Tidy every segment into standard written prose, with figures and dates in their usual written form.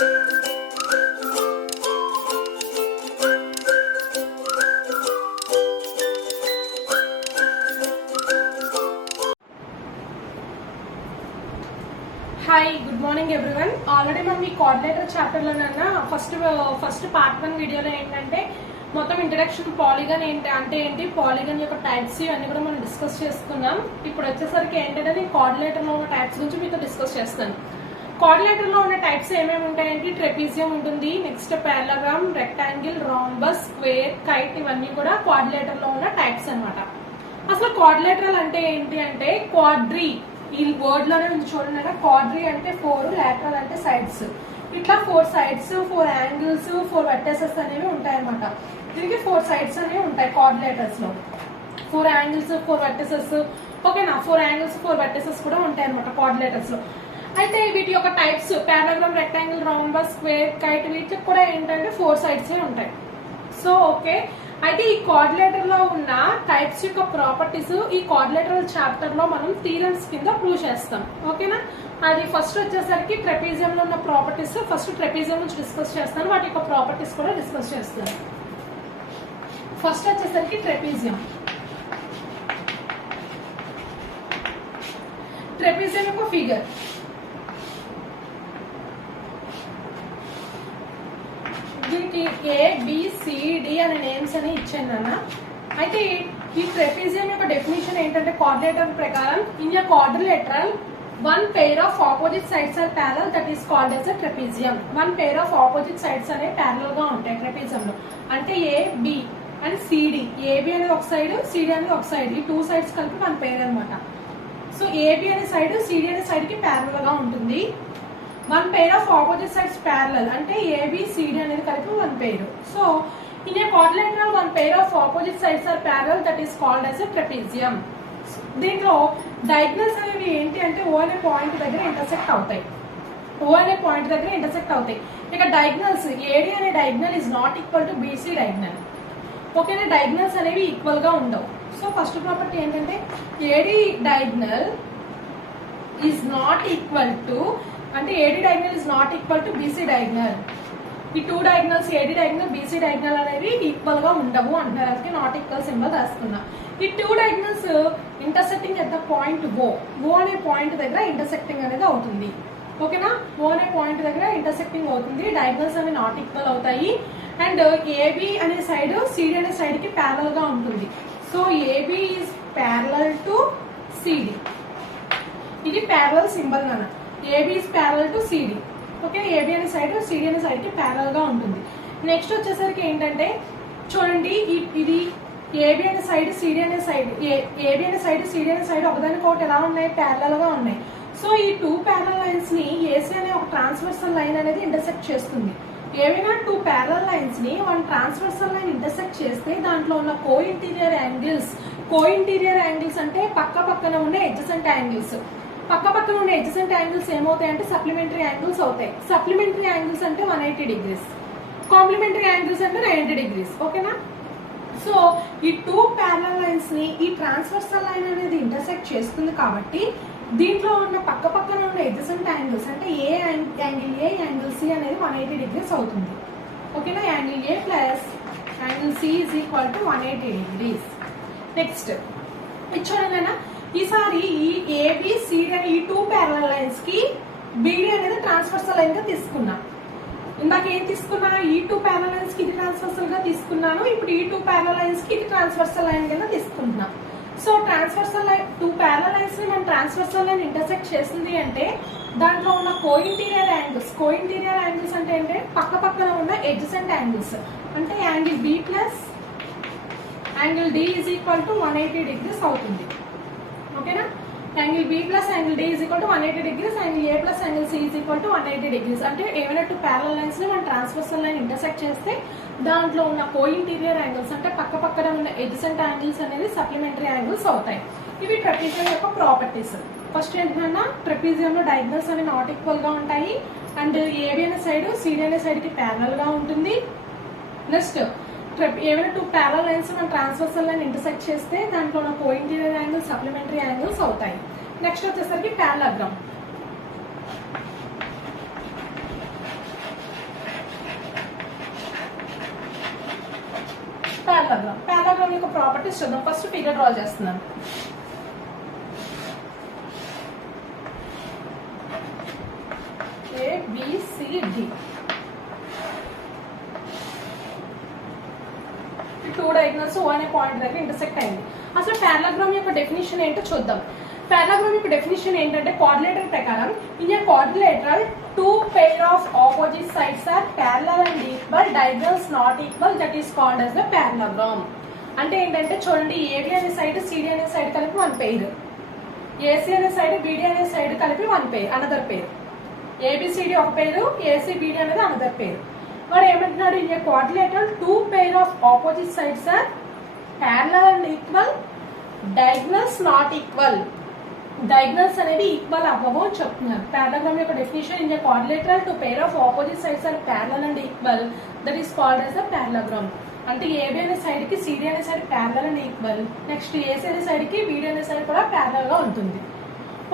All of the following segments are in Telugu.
Hi good morning everyone. Already మనం ఈ కోఆర్డినేటర్ చాప్టర్లోనన్నా ఫస్ట్ పార్ట్ 1 వీడియోలో ఏంటంటే మొత్తం ఇంట్రడక్షన్ పాలిగన్ అంటే ఏంటి, పాలిగన్ యొక్క టైప్స్ ఇవన్నీ కూడా మనం డిస్కస్ చేసుకున్నాం. ఇప్పుడు వచ్చేసరికి ఏంటంటే నేను కోఆర్డినేటర్లో ఉన్న టైప్స్ గురించి మీతో డిస్కస్ చేస్తాను. కోఆర్డినేటర్లో ఉన్న టైప్స్ ఏమేమి ఉంటాయంటే ట్రెపీజియం ఉంటుంది, next parallelogram, rectangle, rhombus, square, kite, ఇవన్నీ కూడా కోఆర్డినేటర్లో ఉన్న టైప్స్ అనమాట. అసలు కోఆర్డినేటర్ అంటే ఏంటి అంటే క్వాడ్రీ, ఈ వర్డ్ లోనే ఉంది చూడండి. క్వాడ్రీ అంటే 4, లాటరల్ అంటే సైడ్స్. ఇట్లా 4 సైడ్స్, 4 యాంగిల్స్, 4 వెర్టిసెస్ అనేవి ఉంటాయి అనమాట. దీనికి 4 సైడ్స్ అనేవి ఉంటాయి కోఆర్డినేటర్స్ లో. 4 యాంగిల్స్, 4 వెర్టిసెస్, ఓకేనా. 4 యాంగిల్స్, 4 వెర్టిసెస్ కూడా ఉంటాయి అనమాట కోఆర్డినేటర్స్ లో. అయితే వీటి యొక్క types parallelogram, rectangle, rhombus, square, kite, వీటికి కూడా ఏంటంటే 4 సైడ్స్ ఉంటాయి. సో ఓకే, అయితే ఈ కోఆర్డినేటర్ లో ఉన్న టైప్స్ యొక్క ప్రాపర్టీస్ ఈ కోఆర్డినేటర్ చాప్టర్ లో మనం థీరమ్స్ కింద ప్రూవ్ చేస్తాం, ఓకేనా. అది ఫస్ట్ వచ్చేసరికి ట్రెపీజియం లో ఉన్న ప్రాపర్టీస్, ఫస్ట్ ట్రెపీజియం నుంచి డిస్కస్ చేస్తాను, వాటి యొక్క ప్రాపర్టీస్ కూడా డిస్కస్ చేస్తాను. ఫస్ట్ వచ్చేసరికి ట్రెపీజియం యొక్క ఫిగర్. దీనికి ABCD అనే నేమ్స్ అని ఇచ్చాను అన్న. అయితే ఈ ట్రెపీజియం యొక్క డెఫినేషన్ ఏంటంటే కోఆర్డినేటర్ ప్రకారం in a quadrilateral one pair of opposite sides are parallel, that is called as a trapezium. One pair of opposite sides అనే parallel గా ఉంటాయి ట్రెపీజియం లో. అంటే AB అండ్ CD, AB అనేది ఒక సైడ్, CD అనేది ఒక సైడ్, ఈ 2 సైడ్స్ కలిపి 1 పేర్ అనమాట. సో AB అనే సైడ్ CD అనే సైడ్ కి ప్యారలల్ గా ఉంటుంది. 1 pair of opposite sides parallel అంటే ABCD అనేది కలిపి 1 pair. So in a quadrilateral 1 pair of opposite sides are parallel, that is called as a trapezium. దీంట్లో డయాగ్నల్స్ అనేవి ఏంటి అంటే O అనే పాయింట్ దగ్గర ఇంటర్సెక్ట్ అవుతాయి. ఇక డయాగ్నల్స్ AD అనే diagonal is not equal to BC diagonal, ఓకేనా. డయాగ్నల్స్ అనేవి ఈక్వల్ గా ఉండవు. సో ఫస్ట్ ప్రాపర్టీ ఏంటంటే AD diagonal is not equal to, అంటే AD diagonal is not equal to BC diagonal. ఈ 2 diagonals AD diagonal, BC diagonal అనేవి ఈక్వల్ గా ఉండవు అంటారు. అందుకే నాట్ ఈక్వల్ సింబల్ రాస్తున్నా. ఈ 2 diagonals intersecting at the point O అనే పాయింట్ దగ్గర ఇంటర్సెక్టింగ్ అనేది అవుతుంది, ఓకేనా. O అనే పాయింట్ దగ్గర ఇంటర్సెక్టింగ్ అవుతుంది, డయాగ్నల్స్ అనేవి నాట్ ఈక్వల్ అవుతాయి. అండ్ AB అనే సైడ్ CD అనే సైడ్ కి ప్యారలల్ గా ఉంటుంది. So AB is parallel to CD, ఇది ప్యారలల్ సింబల్ నాన్న. AB is parallel to CD, okay. AB అనే సైడ్ CD అనే సైడ్ కి ప్యారలల్ గా ఉంటుంది. నెక్స్ట్ వచ్చేసరికి ఏంటంటే చూడండి, ఇది AB అనే సైడ్ CD అనే సైడ్, AB అనే సైడ్ CD అనే సైడ్ ఒకదానికొకటి ఎలా ఉన్నాయి, ప్యారలల్ గా ఉన్నాయి. సో ఈ 2 ప్యారలల్ లైన్స్ ని AC అనే ఒక ట్రాన్స్వర్సల్ లైన్ అనేది ఇంటర్సెక్ట్ చేస్తుంది. ఏవైనా 2 ప్యారలల్ లైన్స్ ని 1 ట్రాన్స్వర్సల్ లైన్ ఇంటర్సెక్ట్ చేస్తే దాంట్లో ఉన్న కో ఇంటీరియర్ యాంగిల్స్ అంటే పక్క పక్కన ఉన్న ఎడ్జసెంట్ యాంగిల్స్. పక్క పక్కన ఉన్న ఎడ్జసెంట్ యాంగిల్స్ ఏమవుతాయి అంటే సప్లిమెంటరీ యాంగిల్స్ అవుతాయి. సప్లిమెంటరీ యాంగిల్స్ అంటే 180 degrees, కాంప్లిమెంటరీ యాంగిల్స్ అంటే 90 degrees, ఓకేనా. సో ఈ 2 ప్యారలల్ లైన్స్ ని ఈ ట్రాన్స్వర్సల్ లైన్ అనేది ఇంటర్సెక్ట్ చేస్తుంది కాబట్టి దీంట్లో ఉన్న పక్క పక్కన ఉన్న ఎడ్జసెంట్ యాంగిల్స్ అంటే యాంగిల్ A, యాంగిల్ C అనేది 180 degrees అవుతుంది, ఓకేనా. Angle A plus angle C is equal to 180 degrees. Next ఇది చూడండి, ఈసారి ఈ ABCD అనే ఈ 2 ప్యారలల్ లైన్స్ కి BD అనేది ట్రాన్స్వర్సల్ లైన్ గా తీసుకున్నా. ఇందాక ఏం తీసుకున్నా, ఈ 2 ప్యారలల్ లైన్స్ కి ఇది ట్రాన్స్వర్సల్ గా తీసుకున్నాను. ఇప్పుడు ఈ 2 ప్యారలల్ లైన్స్ కి ఇది ట్రాన్స్వర్సల్ లైన్ కింద తీసుకుంటున్నా. So transversal line 2 parallel lines ని మనం ట్రాన్స్వర్సల్ లైన్ ఇంటర్సెక్ట్ చేసింది అంటే దాంట్లో ఉన్న కో ఇంటీరియర్ యాంగిల్స్ అంటే ఏంటంటే పక్క పక్కన ఉన్న ఎడ్జసెంట్ యాంగిల్స్. అంటే angle B plus angle D is equal to 180 degrees అవుతుంది, ఓకేనా. Angle B plus angle D is equal to 180 degrees, angle A plus angle C is equal to 180 degrees. అంటే ఏమైనా 2 ప్యారలల్ లైన్స్ ని మనం ట్రాన్స్వర్సల్ లైన్ ఇంటర్సెక్ట్ చేస్తే దాంట్లో ఉన్న కో ఇంటీరియర్ యాంగిల్స్ అంటే పక్క పక్కన ఉన్న ఎడ్జసెంట్ యాంగిల్స్ అనేది సప్లిమెంటరీ యాంగిల్స్ అవుతాయి. ఇవి ట్రెపీజియం యొక్క ప్రాపర్టీస్. ఫస్ట్ ఏంటన్నా ట్రెపీజియం లో డయాగ్నల్స్ అనేవి నాట్ ఈక్వల్ గా ఉంటాయి. అండ్ AB అనే సైడ్ CD అనే సైడ్ కి ప్యారలల్ గా ఉంటుంది. నెక్స్ట్ ఏమైనా 2 ప్యారలల్ లైన్స్ మనం ట్రాన్స్వర్సల్ లైన్ ఇంటర్సెక్ట్ చేస్తే దాంట్లో ఉన్న కో ఇంటీరియర్ యాంగిల్స్ సప్లిమెంటరీ యాంగిల్స్ అవుతాయి. నెక్స్ట్ వచ్చేసరికి పారలాగ్రామ్. ప్రాపర్టీస్ చూద్దాం. ఫస్ట్ ఫిగర్ డ్రా చేస్తున్నాను. ABCD టూ డయాగ్నల్స్ O అనే పాయింట్ దగ్గర ఇంటర్సెక్ట్ అయింది. అసలు పారలాగ్రామ్ యొక్క డెఫినేషన్ ఏంటో చూద్దాం. పారలాగ్రామ్ యొక్క డెఫినేషన్ ఏంటంటే క్వాడ్రిలేటరల్ ప్రకారం in a quadrilateral two pair of opposite sides are parallel and equal, diagonals not equal, that is called as the parallelogram. అంటే ఏంటంటే చూడండి, ఏబి అనే సైడ్ సిడి అనే సైడ్ కలిపి వన్ పెయిర్, ఏసీ అనే సైడ్ బిడి అనే సైడ్ కలిపి one pair, another pair. ABCD ఒక పేరు, ఏసీబిడి అనేది అనదర్ పేరు. వాడు ఏమంటున్నాడు, in a quadrilateral two pair of opposite sides are parallel and equal, diagonals not equal. Diagonals అనేవి ఈక్వల్ అవ్వవు అని చెప్తున్నారు. పారలాగ్రామ్ యొక్క definition, in a quadrilateral two pair of opposite sides are parallel and equal, that is called as the parallelogram. అంటే ఏబి అనే సైడ్ కి సిడి అనే side parallel and equal, next AC అనే సైడ్ కి బిడి అనే సైడ్ కూడా ప్యారలల్ గా ఉంటుంది.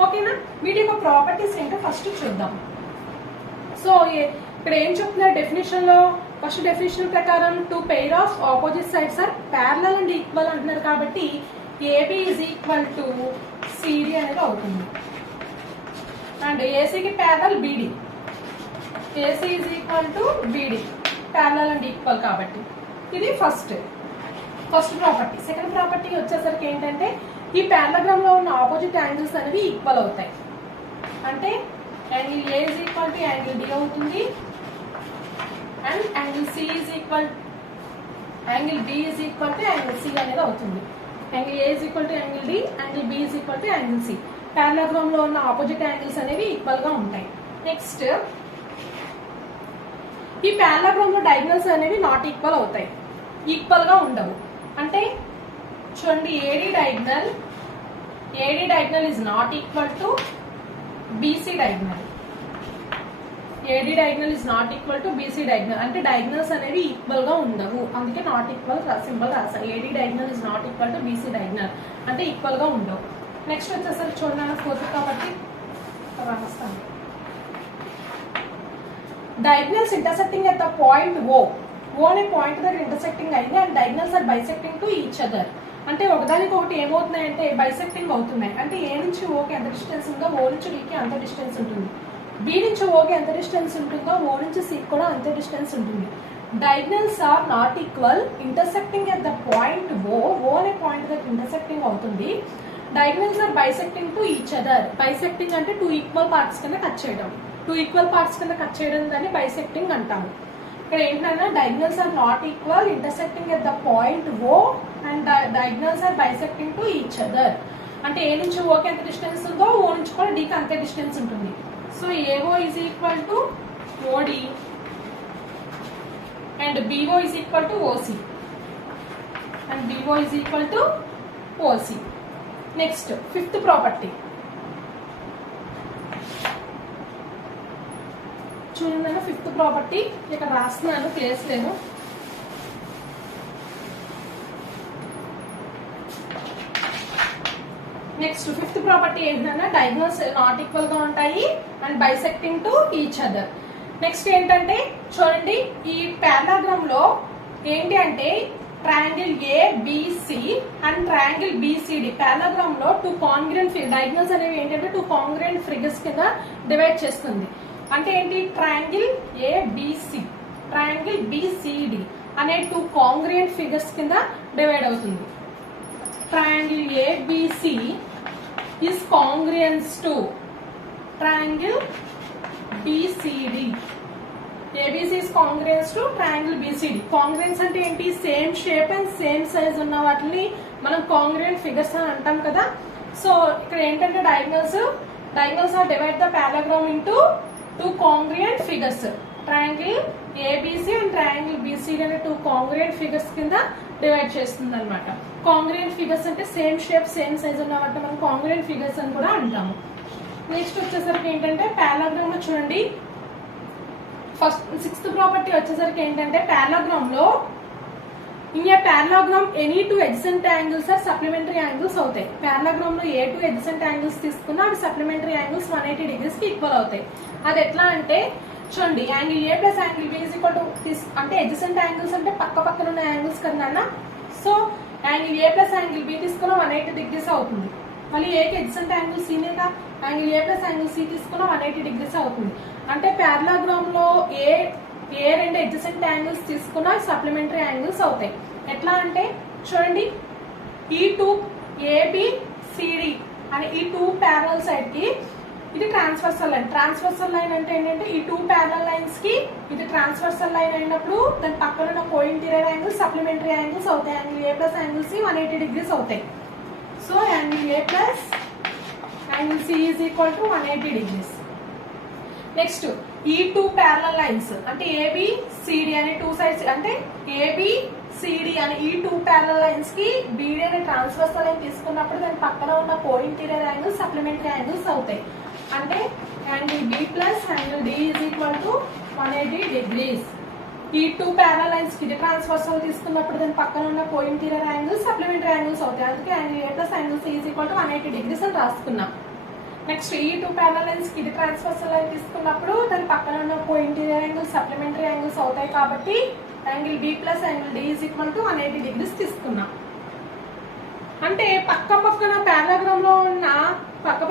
ఓకేనా? వీటి యొక్క ప్రాపర్టీస్ ఏంటో ఫస్ట్ చూద్దాం. సో ఇక్కడ ఏం చెప్తున్నారు డెఫినేషన్ లో, ఫస్ట్ డెఫినేషన్ ప్రకారం two pair of opposite sides are parallel and equal అంటున్నారు. కాబట్టి AB is equal to CD అనేది అవుతుంది. అండ్ ఏసీకి parallel BD, AC is equal to BD, parallel and equal. కాబట్టి ఇది ఫస్ట్ ప్రాపర్టీ. సెకండ్ ప్రాపర్టీ వచ్చేసరికి ఏంటంటే, ఈ పారలాగ్రామ్ లో ఉన్న ఆపోజిట్ యాంగిల్స్ అనేవి ఈక్వల్ అవుతాయి. అంటే angle A is equal to angle D అవుతుంది, and angle C is equal, angle B is equal to angle C అనేది అవుతుంది. Angle A is equal to angle D, angle B is equal to angle C. Parallelogram లో ఉన్న ఆపోజిట్ యాంగిల్స్ అనేవి ఈక్వల్ గా ఉంటాయి. నెక్స్ట్, ఈ పారలాగ్రామ్ లో డయాగ్నల్స్ అనేవి నాట్ ఈక్వల్ అవుతాయి, ఈక్వల్ గా ఉండవు. అంటే చూడండి, AD diagonal is not equal to BC diagonal. AD diagonal is not equal to BC diagonal. అంటే డయాగ్నల్స్ అనేవి ఈక్వల్ గా ఉండవు, అందుకే నాట్ ఈక్వల్ సింబల్ రాసా. AD diagonal is not equal to BC diagonal అంటే ఈక్వల్ గా ఉండవు. నెక్స్ట్ వచ్చేసరికి చూడండి, ఫోర్త్ కాబట్టి రాస్తాను. Diagonals intersecting at the point O అనే పాయింట్ దగ్గర ఇంటర్సెక్టింగ్ అయింది, and diagonals are bisecting to each other. అంటే ఒకదానికి ఒకటి ఏమవుతున్నాయంటే బైసెక్టింగ్ అవుతున్నాయి. అంటే ఏ నుంచి ఓకి ఎంత డిస్టెన్స్ ఉందో ఓ నుంచి డీకి అంత డిస్టెన్స్ ఉంటుంది, బి నుంచి ఓకి ఎంత డిస్టెన్స్ ఉంటుందో ఓ నుంచి సి కూడా అంతే డిస్టెన్స్ ఉంటుంది. Diagonals are not equal intersecting at the point O అనే పాయింట్ దగ్గర ఇంటర్సెక్టింగ్ అవుతుంది. Diagonals are bisecting to each other. Bisecting అంటే టూ ఈక్వల్ పార్ట్స్ కింద కట్ చేయడం, టూ ఈక్వల్ పార్ట్స్ కింద కట్ చేయడం దాన్ని బైసెక్టింగ్ అంటాము. ఇక్కడ ఏంటంటే diagonals are not equal intersecting at the point O and diagonals are bisecting to each other. అంటే ఏ నుంచి ఓకి ఎంత డిస్టెన్స్ ఉందో ఓ నుంచి కూడా డీకి అంతే డిస్టెన్స్ ఉంటుంది. So AO is equal to OD and BO is equal to OC and BO is equal to OC. Next fifth property చూడండి, ఫిఫ్త్ ప్రాపర్టీ ఇక్కడ రాస్తున్నాను, ప్లేస్ లేదు. నెక్స్ట్ ఫిఫ్త్ ప్రాపర్టీ ఏంటంటే డయాగ్నల్స్ నాట్ ఈక్వల్ గా ఉంటాయి and bisecting to each other. Next ఏంటంటే చూడండి, ఈ పారలాగ్రామ్ లో ఏంటి అంటే triangle ABC and triangle BCD parallelogram లో టూ కాంగ్రుయెంట్ డయాగ్నల్స్ అనేవి ఏంటంటే టూ కాంగ్రుయెంట్ ఫిగర్స్ కింద డివైడ్ చేస్తుంది. అంటే ఏంటి, ట్రయాంగిల్ ఏబిసి ట్రయాంగిల్ బిసిడి అనే టూ కాంగ్రుయెంట్ ఫిగర్స్ కింద డివైడ్ అవుతుంది. Triangle ABC is congruence to triangle BCD. ABC is congruence to triangle BCD. Congruence అంటే ఏంటి, same shape and same size ఉన్న వాటిని మనం కాంగ్రుయెంట్ ఫిగర్స్ అని అంటాం కదా. సో ఇక్కడ ఏంటంటే diagonals are divide the parallelogram into two congruent figures. Triangle ABC and triangle BCD అనే టూ కాంగ్రుయెంట్ ఫిగర్స్ కింద డివైడ్ చేస్తుంది అనమాట. కాంగ్రుయెంట్ ఫిగర్స్ అంటే సేమ్ షేప్ సేమ్ సైజ్ ఉన్న వాటిని మనం కాంగ్రుయెంట్ ఫిగర్స్ అని కూడా అంటాము. నెక్స్ట్ వచ్చేసరికి ఏంటంటే పారలాగ్రామ్ లో చూడండి, ఫస్ట్ సిక్స్త్ ప్రాపర్టీ వచ్చేసరికి ఏంటంటే పారలాగ్రామ్ లో in a parallelogram any two adjacent angles are supplementary angles అవుతాయి. పారలాగ్రామ్ లో ఏ టూ ఎడ్జసెంట్ యాంగిల్స్ తీసుకున్నా అవి సప్లిమెంటరీ యాంగిల్స్ 180 degrees కి ఈక్వల్ అవుతాయి. అది ఎట్లా అంటే చూడండి, angle A plus angle B is equal to అంటే ఎడ్జసెంట్ యాంగిల్స్ అంటే పక్క పక్కన ఉన్న యాంగిల్స్ కన్నా. So angle A plus angle B తీసుకున్న 180 డిగ్రీస్ అవుతుంది. మళ్ళీ ఏకి ఎడ్జసెంట్ యాంగిల్ సీనేగా angle A plus angle C తీసుకున్న 180 డిగ్రీస్ అవుతుంది. అంటే పారలాగ్రామ్ లో ఏ రెండు ఎడ్జసెంట్ యాంగిల్స్ తీసుకున్న సప్లిమెంటరీ యాంగిల్స్ అవుతాయి. ఎట్లా అంటే చూడండి, ఈ టూ ఏబిసిడి అని ఈ టూ ప్యారలల్ సైడ్ కి ఇది ట్రాన్స్వర్సల్ లైన్. ట్రాన్స్వర్సల్ లైన్ అంటే ఏంటంటే ఈ టూ ప్యారలల్ లైన్స్ కి ఇది ట్రాన్స్వర్సల్ లైన్ అయినప్పుడు దాని పక్కన ఉన్న కోఇంటీరియర్ యాంగిల్స్ సప్లిమెంటరీ యాంగిల్స్ అవుతాయి. Angle A plus angle C 180 degrees అవుతాయి. So angle A plus angle C is equal to 180 degrees. Next ఈ టూ ప్యారలల్ లైన్స్ అంటే ఏబిసిడి అనే టూ సైడ్స్ అంటే ఏబిసిడి అని ఈ టూ ప్యారలల్ లైన్స్ కి బీడీ అనే ట్రాన్స్వర్సల్ లైన్ తీసుకున్నప్పుడు దాని పక్కన ఉన్న కోఇంటీరియర్ యాంగిల్స్ సప్లిమెంటరీ యాంగిల్స్ అవుతాయి. అంటే angle B plus angle D is equal to 180 degrees. ఈ టూ ప్యారలల్ లైన్స్ కి ఇది ట్రాన్స్వర్సల్ తీసుకున్నప్పుడు దాని పక్కన ఉన్న కోఇంటీరియర్ యాంగిల్స్ సప్లిమెంటరీ యాంగిల్స్ అవుతాయి. అందుకే angle A plus angle C is equal to 180 degrees అని రాసుకున్నాం. నెక్స్ట్ ఈ టూ ప్యారలల్ లైన్స్ కి ఇది ట్రాన్స్వర్సల్ లైన్ తీసుకున్నప్పుడు దాని పక్కన ఉన్న కోఇంటీరియర్ యాంగిల్స్ సప్లిమెంటరీ యాంగిల్స్ అవుతాయి. కాబట్టి angle B plus angle D is equal to 180 degrees తీసుకున్నాం. అంటే పక్కన పారలాగ్రామ్ లో ఉన్న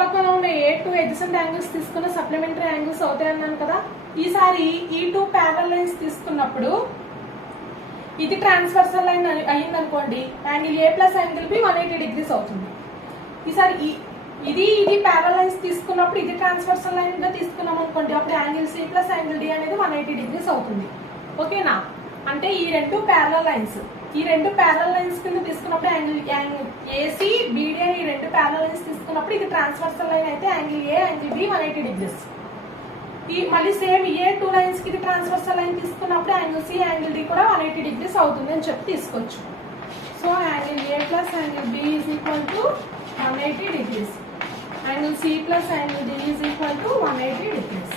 పక్కన ఉన్న ఏ టూ ఎడ్జసెంట్ యాంగిల్స్ తీసుకున్న సప్లిమెంటరీ యాంగిల్స్ అవుతాయి అన్నాను కదా. ఈసారి ఈ టూ ప్యారలల్ లైన్స్ తీసుకున్నప్పుడు ఇది ట్రాన్స్వర్సల్ లైన్ అయ్యింది అనుకోండి, angle A plus angle B 180 degrees అవుతుంది. ఈసారి ఇది ప్యారలల్ లైన్స్ తీసుకున్నప్పుడు ఇది ట్రాన్స్వర్సల్ లైన్ గా తీసుకున్నాం అనుకోండి, అప్పుడు angle C plus angle D అనేది 180 డిగ్రీస్ అవుతుంది. ఓకేనా? అంటే ఈ రెండు ప్యారలల్ లైన్స్ కింద తీసుకున్నప్పుడు యాంగిల్ ఏసీ బీడీ అని ఈ రెండు ప్యారలల్ లైన్స్ తీసుకున్నప్పుడు ఇది ట్రాన్స్వర్సల్ లైన్ అయితే angle A angle B 180 degrees. మళ్ళీ సేమ్ ఏ టూ లైన్స్ కి ఇది ట్రాన్స్వర్సల్ లైన్ తీసుకున్నప్పుడు యాంగిల్ సి యాంగిల్ డి కూడా 180 డిగ్రీస్ అవుతుంది అని చెప్పి తీసుకోవచ్చు. So angle A plus angle B is equal to 180 degrees. Angle C plus angle D is equal to 180 degrees.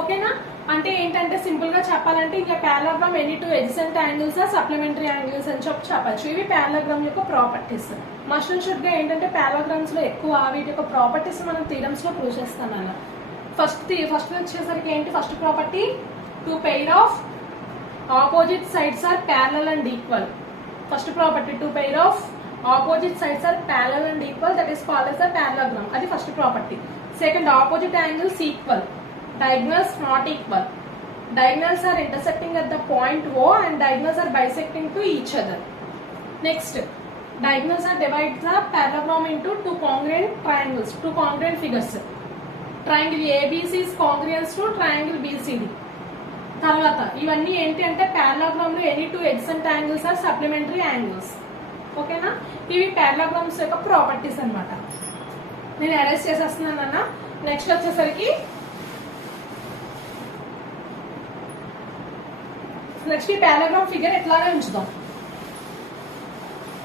ఓకేనా? అంటే ఏంటంటే సింపుల్ గా చెప్పాలంటే ఇంకా parallelogram any two adjacent angles supplementary angles అని చెప్పచ్చు. ఇవి పారలాగ్రామ్ యొక్క ప్రాపర్టీస్. మస్ట్ అండ్ షుడ్ గా ఏంటంటే పారలాగ్రామ్స్ లో ఎక్కువ వీటి యొక్క ప్రాపర్టీస్ మనం థీరమ్స్ లో ప్రూవ్ చేస్తాం అన్న. ఫస్ట్ వచ్చేసరికి ఏంటి, first property two pair of opposite sides are parallel and equal. First property two pair of opposite sides are parallel and equal, that is called as a parallelogram. అది first property. Second, opposite angles equal, diagonals not equal. Diagonals are intersecting at the point O and diagonals are bisecting to each other. Next, diagonals are divide the parallelogram into two congruent triangles, two congruent figures. Triangle ABC is congruent to triangle BCD. తర్వాత ఇవన్నీ ఏంటి అంటే పారలాగ్రామ్ లో any two adjacent angles are supplementary angles. ఓకేనా? ఇవి పారలాగ్రామ్స్ యొక్క ప్రాపర్టీస్ అన్నమాట. నేను అరేంజ్ చేసేస్తున్నాను అన్న. నెక్స్ట్ వచ్చేసరికి నెక్స్ట్ ఈ పారలాగ్రామ్ ఫిగర్ ఎట్లాగే ఉంచుదాం,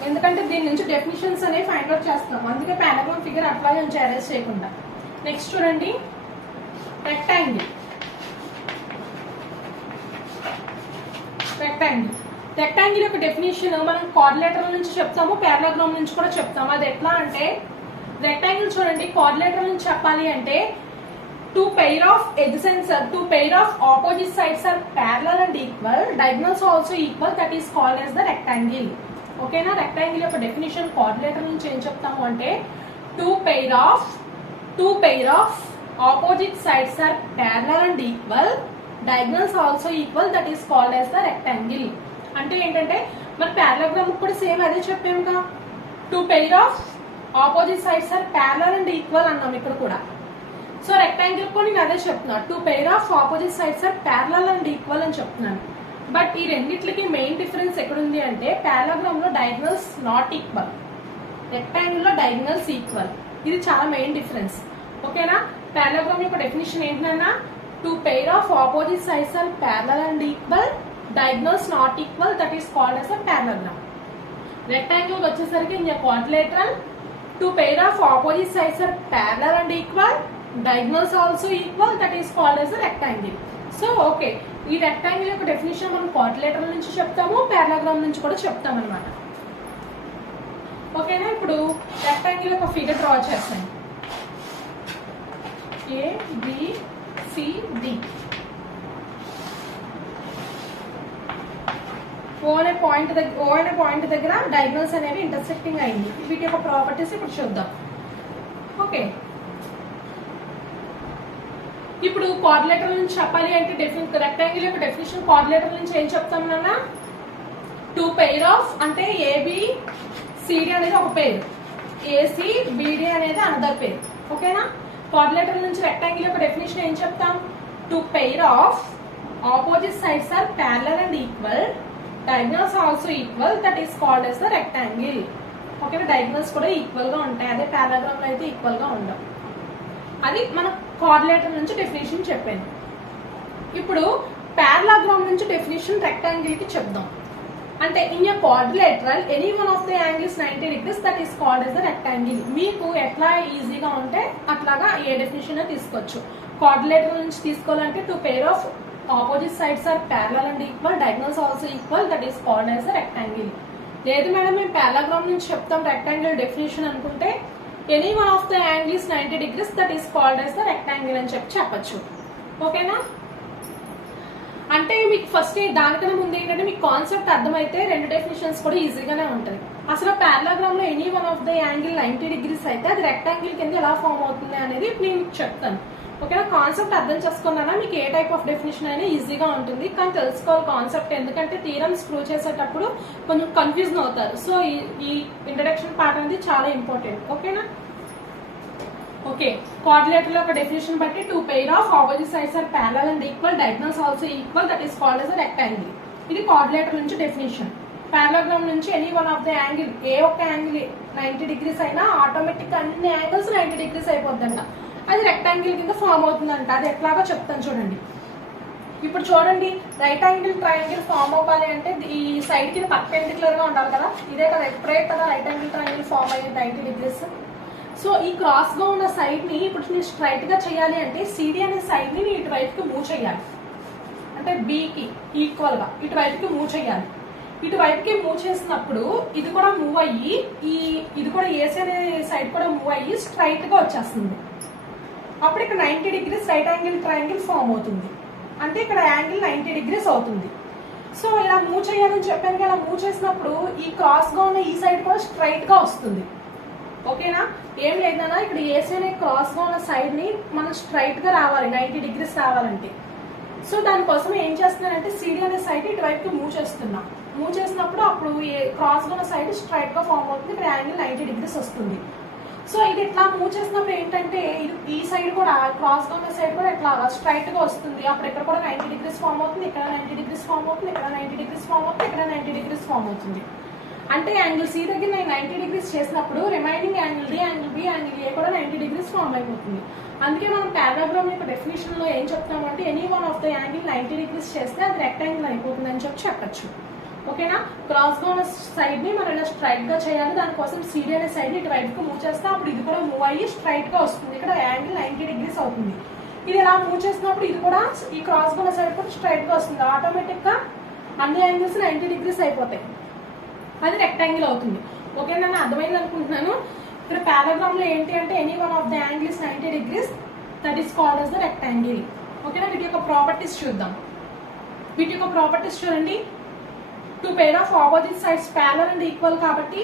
ఎందుకంటే దీని నుంచి డెఫినిషన్స్ అనేవి ఫైండ్ అవుట్ చేస్తాం. అందుకే పారలాగ్రామ్ ఫిగర్ అట్లాగే ఉంచి అరేంజ్ చేయకుండా. నెక్స్ట్ చూడండి, రెక్టాంగిల్. రెక్టాంగిల్ యొక్క డెఫినేషన్ మనం క్వాడ్రిలేటరల్ నుంచి చెప్తాము, పారలాగ్రామ్ నుంచి కూడా చెప్తాము. అది ఎట్లా అంటే రెక్టాంగిల్ చూడండి, క్వాడ్రిలేటరల్ నుంచి చెప్పాలి అంటే two pair of opposite sides are parallel and equal, diagonals are also equal, that is called as the rectangle. ఓకేనా? రెక్టాంగిల్ యొక్క డెఫినేషన్ క్వాడ్రిలేటరల్ నుంచి ఏం చెప్తాము అంటే two pair of opposite sides are parallel and equal, diagonals are also equal, that is called as the rectangle. అంటే ఏంటంటే మన పారలాగ్రామ్ కూడా సేమ్ అదే చెప్పాముగా, two pair of opposite sides are parallel and equal అన్నాం ఇక్కడ కూడా. సో రెక్టాంగిల్ కూడా నేను అదే చెప్తున్నాను, two pair of opposite sides are parallel and equal అని చెప్తున్నాను. బట్ ఈ రెండిట్లకి మెయిన్ డిఫరెన్స్ ఎక్కడుంది అంటే పారలాగ్రామ్ లో డయాగనల్స్ నాట్ ఈక్వల్, రెక్టాంగిల్ లో డయాగనల్స్ ఈక్వల్. ఇది చాలా మెయిన్ డిఫరెన్స్. ఓకేనా? పారలాగ్రామ్ యొక్క డెఫినేషన్ ఏంటన్నా, two pair of opposite sides are parallel and equal, diagonals not equal, that is called as a parallelogram. Rectangle వచ్చేసరికి in quadrilateral, two pair of opposite sides are parallel and equal, diagonals also equal, that is called as a rectangle. So okay, ఈ రెక్టాంగిల్ యొక్క డెఫినేషన్ మనం క్వాడ్రిలేటరల్ నుంచి చెప్తాము, పారలాగ్రామ్ నుంచి కూడా చెప్తాం అనమాట. ఓకేనా? ఇప్పుడు రెక్టాంగిల్ యొక్క ఫిగర్ డ్రా చేస్తాను. ABCD ఓ అనే పాయింట్ దగ్గర డయాగ్నల్స్ అనేవి ఇంటర్సెక్టింగ్ అయింది. వీటి యొక్క ప్రాపర్టీస్ ఇప్పుడు చూద్దాం. ఓకే, ఇప్పుడు క్వాడ్రిలేటర్ నుంచి చెప్పాలి అంటే రెక్టాంగిల్ యొక్క డెఫినేషన్ క్వాడ్రిలేటర్ నుంచి ఏం చెప్తాం నాన్న? 2 పెయిర్ ఆఫ్, అంటే ఏబి సిడి అనేది ఒక పేరు, ఏసీ బిడి అనేది అనదర్ పేరు. ఓకేనా? క్వాడ్రిలేటర్ నుంచి రెక్టాంగిల్ యొక్క డెఫినేషన్ ఏం చెప్తాం? 2 pair of opposite sides are parallel and equal, diagonals also equal, that is called as the rectangle. ఓకేనా? డయాగ్నల్స్ కూడా ఈక్వల్ గా ఉంటాయి, అదే పారాగ్రామ్ లో అయితే ఈక్వల్ గా ఉండవు. అది మన క్వాడ్రిలేటర్ నుంచి డెఫినేషన్ చెప్పాను. ఇప్పుడు పారాగ్రామ్ నుంచి డెఫినేషన్ రెక్టాంగిల్ కి చెప్దాం. అంటే in a quadrilateral any one of the angles 90 degrees that is called as the rectangle. మీకు ఎట్లా ఈజీగా ఉంటే అట్లాగా ఏ డెఫినేషన్ తీసుకోవచ్చు. క్వాడ్రిలేటర్ నుంచి తీసుకోవాలంటే 2 pair of opposite sides are parallel and equal, diagonals also equal, that is called as the rectangle. లేదు మేడం మేము పారాగ్రామ్ నుంచి చెప్తాం రెక్టాంగిల్ డెఫినేషన్ అనుకుంటే any one of the angles 90 degrees that is called as the rectangle అని చెప్పచ్చు. ఓకేనా? అంటే మీకు ఫస్ట్ దానికన్నా ముందు ఏంటంటే మీకు కాన్సెప్ట్ అర్థమైతే రెండు డెఫినేషన్స్ కూడా ఈజీగానే ఉంటుంది. అసలు పారాగ్రామ్ లో any one of the angle 90 degrees అయితే అది రెక్టాంగిల్ కింద ఎలా ఫామ్ అవుతుంది అనేది నేను మీకు చెప్తాను. ఓకేనా? కాన్సెప్ట్ అర్థం చేసుకున్నానా మీకు ఏ టైప్ ఆఫ్ డెఫినేషన్ అయినా ఈజీగా ఉంటుంది. కానీ తెలుసుకోవాలి కాన్సెప్ట్, ఎందుకంటే థియరమ్స్ ప్రూవ్ చేసేటప్పుడు కొంచెం కన్ఫ్యూజన్ అవుతారు. సో ఈ ఇంట్రడక్షన్ పార్ట్ అనేది చాలా ఇంపార్టెంట్. ఓకేనా? ఓకే, క్వాడ్రిలేటర్ యొక్క డెఫినేషన్ బట్టి 2 pair of opposite sides are parallel and equal, diagonals also equal, that is called as a rectangle. ఇది క్వాడ్రిలేటర్ నుంచి డెఫినేషన్. పారాగ్రామ్ నుంచి any one of the angle, ఏ ఒక్క యాంగిల్ 90 degrees అయినా ఆటోమేటిక్ అన్ని యాంగిల్స్ 90 degrees అయిపోద్దంట, అది రెక్టాంగిల్ కింద ఫామ్ అవుతుందంట. అది ఎట్లాగో చెప్తాను చూడండి. ఇప్పుడు చూడండి, రైట్ యాంగిల్ ట్రయాంగిల్ ఫామ్ అవ్వాలి అంటే ఈ సైడ్ కి పర్పెండిక్యులర్ గా ఉండాలి కదా. ఇదే కదా ఎప్పుడే కదా రైట్ యాంగిల్ ట్రయాంగిల్ ఫామ్ అయ్యేది 90 degrees. సో ఈ క్రాస్ గా ఉన్న సైడ్ ని ఇప్పుడు నేను స్ట్రైట్ గా చేయాలి అంటే సిడి అనే సైడ్ ని ఇటువైపుకి మూవ్ చేయాలి. అంటే బికి ఈక్వల్ గా ఇటువైపుకి మూవ్ చేయాలి. ఇటువైపుకి మూవ్ చేసినప్పుడు ఇది కూడా మూవ్ అయ్యి ఇది కూడా ఏసీ అనే సైడ్ కూడా మూవ్ అయ్యి స్ట్రైట్ గా వచ్చేస్తుంది. అప్పుడు ఇక్కడ 90 degrees right angle triangle form అవుతుంది. అంటే ఇక్కడ యాంగిల్ 90 degrees అవుతుంది. సో ఇలా మూవ్ చేయాలని చెప్పాను కదా, మూవ్ చేసినప్పుడు ఈ క్రాస్ గా ఉన్న ఈ సైడ్ కూడా స్ట్రైట్ గా వస్తుంది. ఓకేనా? ఏం లేదన్నా ఇక్కడ ఏసీ అనే క్రాస్ గా ఉన్న సైడ్ ని మనం స్ట్రైట్ గా రావాలి 90 degrees రావాలంటే. సో దానికోసం ఏం చేస్తున్నానంటే సిడి అనే సైడ్ ఇటువైపుకి మూవ్ చేస్తున్నా. మూవ్ చేసినప్పుడు అప్పుడు క్రాస్ గా ఉన్న సైడ్ స్ట్రైట్ గా ఫామ్ అవుతుంది. ఇక్కడ యాంగిల్ 90 degrees వస్తుంది. సో ఇది ఇట్లా మూవ్ చేసినప్పుడు ఏంటంటే ఈ సైడ్ కూడా క్రాస్ గా ఉన్న సైడ్ కూడా ఇట్లా స్ట్రైట్ గా వస్తుంది. అప్పుడు ఇక్కడ కూడా 90 degrees ఫామ్ అవుతుంది, ఇక్కడ 90 degrees ఫామ్ అవుతుంది, ఇక్కడ 90 degrees ఫామ్ అవుతుంది, ఇక్కడ 90 degrees ఫామ్ అవుతుంది. అంటే యాంగిల్ సి దగ్గర నేను 90 degrees చేసినప్పుడు remaining angle D, angle B, angle A కూడా 90 degrees ఫామ్ అయిపోతుంది. అందుకే మనం పారాగ్రామ్ యొక్క డెఫినేషన్ లో ఏం చెప్తామంటే any one of the angle 90 degrees చేస్తే అది రెక్టాంగిల్ అయిపోతుంది అని చెప్పచ్చు. ఓకేనా? క్రాస్ గా ఉన్న సైడ్ ని మనం ఇలా స్ట్రైట్ గా చేయాలి. దానికోసం సిడి అనే సైడ్ ని ఇటువైపుకి మూవ్ చేస్తే అప్పుడు ఇది కూడా మూవ్ అయ్యి స్ట్రైట్ గా వస్తుంది. ఇక్కడ యాంగిల్ 90 degrees అవుతుంది. ఇది ఇలా మూవ్ చేసినప్పుడు ఇది కూడా ఈ క్రాస్ గా ఉన్న సైడ్ కూడా స్ట్రైట్ గా వస్తుంది. ఆటోమేటిక్ గా అన్ని యాంగిల్స్ 90 degrees అయిపోతాయి. అది రెక్టాంగిల్ అవుతుంది. ఓకేనా? అర్థమైంది అనుకుంటున్నాను. ఇక్కడ పారాగ్రామ్ లో ఏంటి అంటే any one of the angles 90 degrees that is called as the rectangle. ఓకేనా? వీటి యొక్క ప్రాపర్టీస్ చూద్దాం. వీటి యొక్క ప్రాపర్టీస్ చూడండి. 2 pair of opposite sides parallel and equal కాబట్టి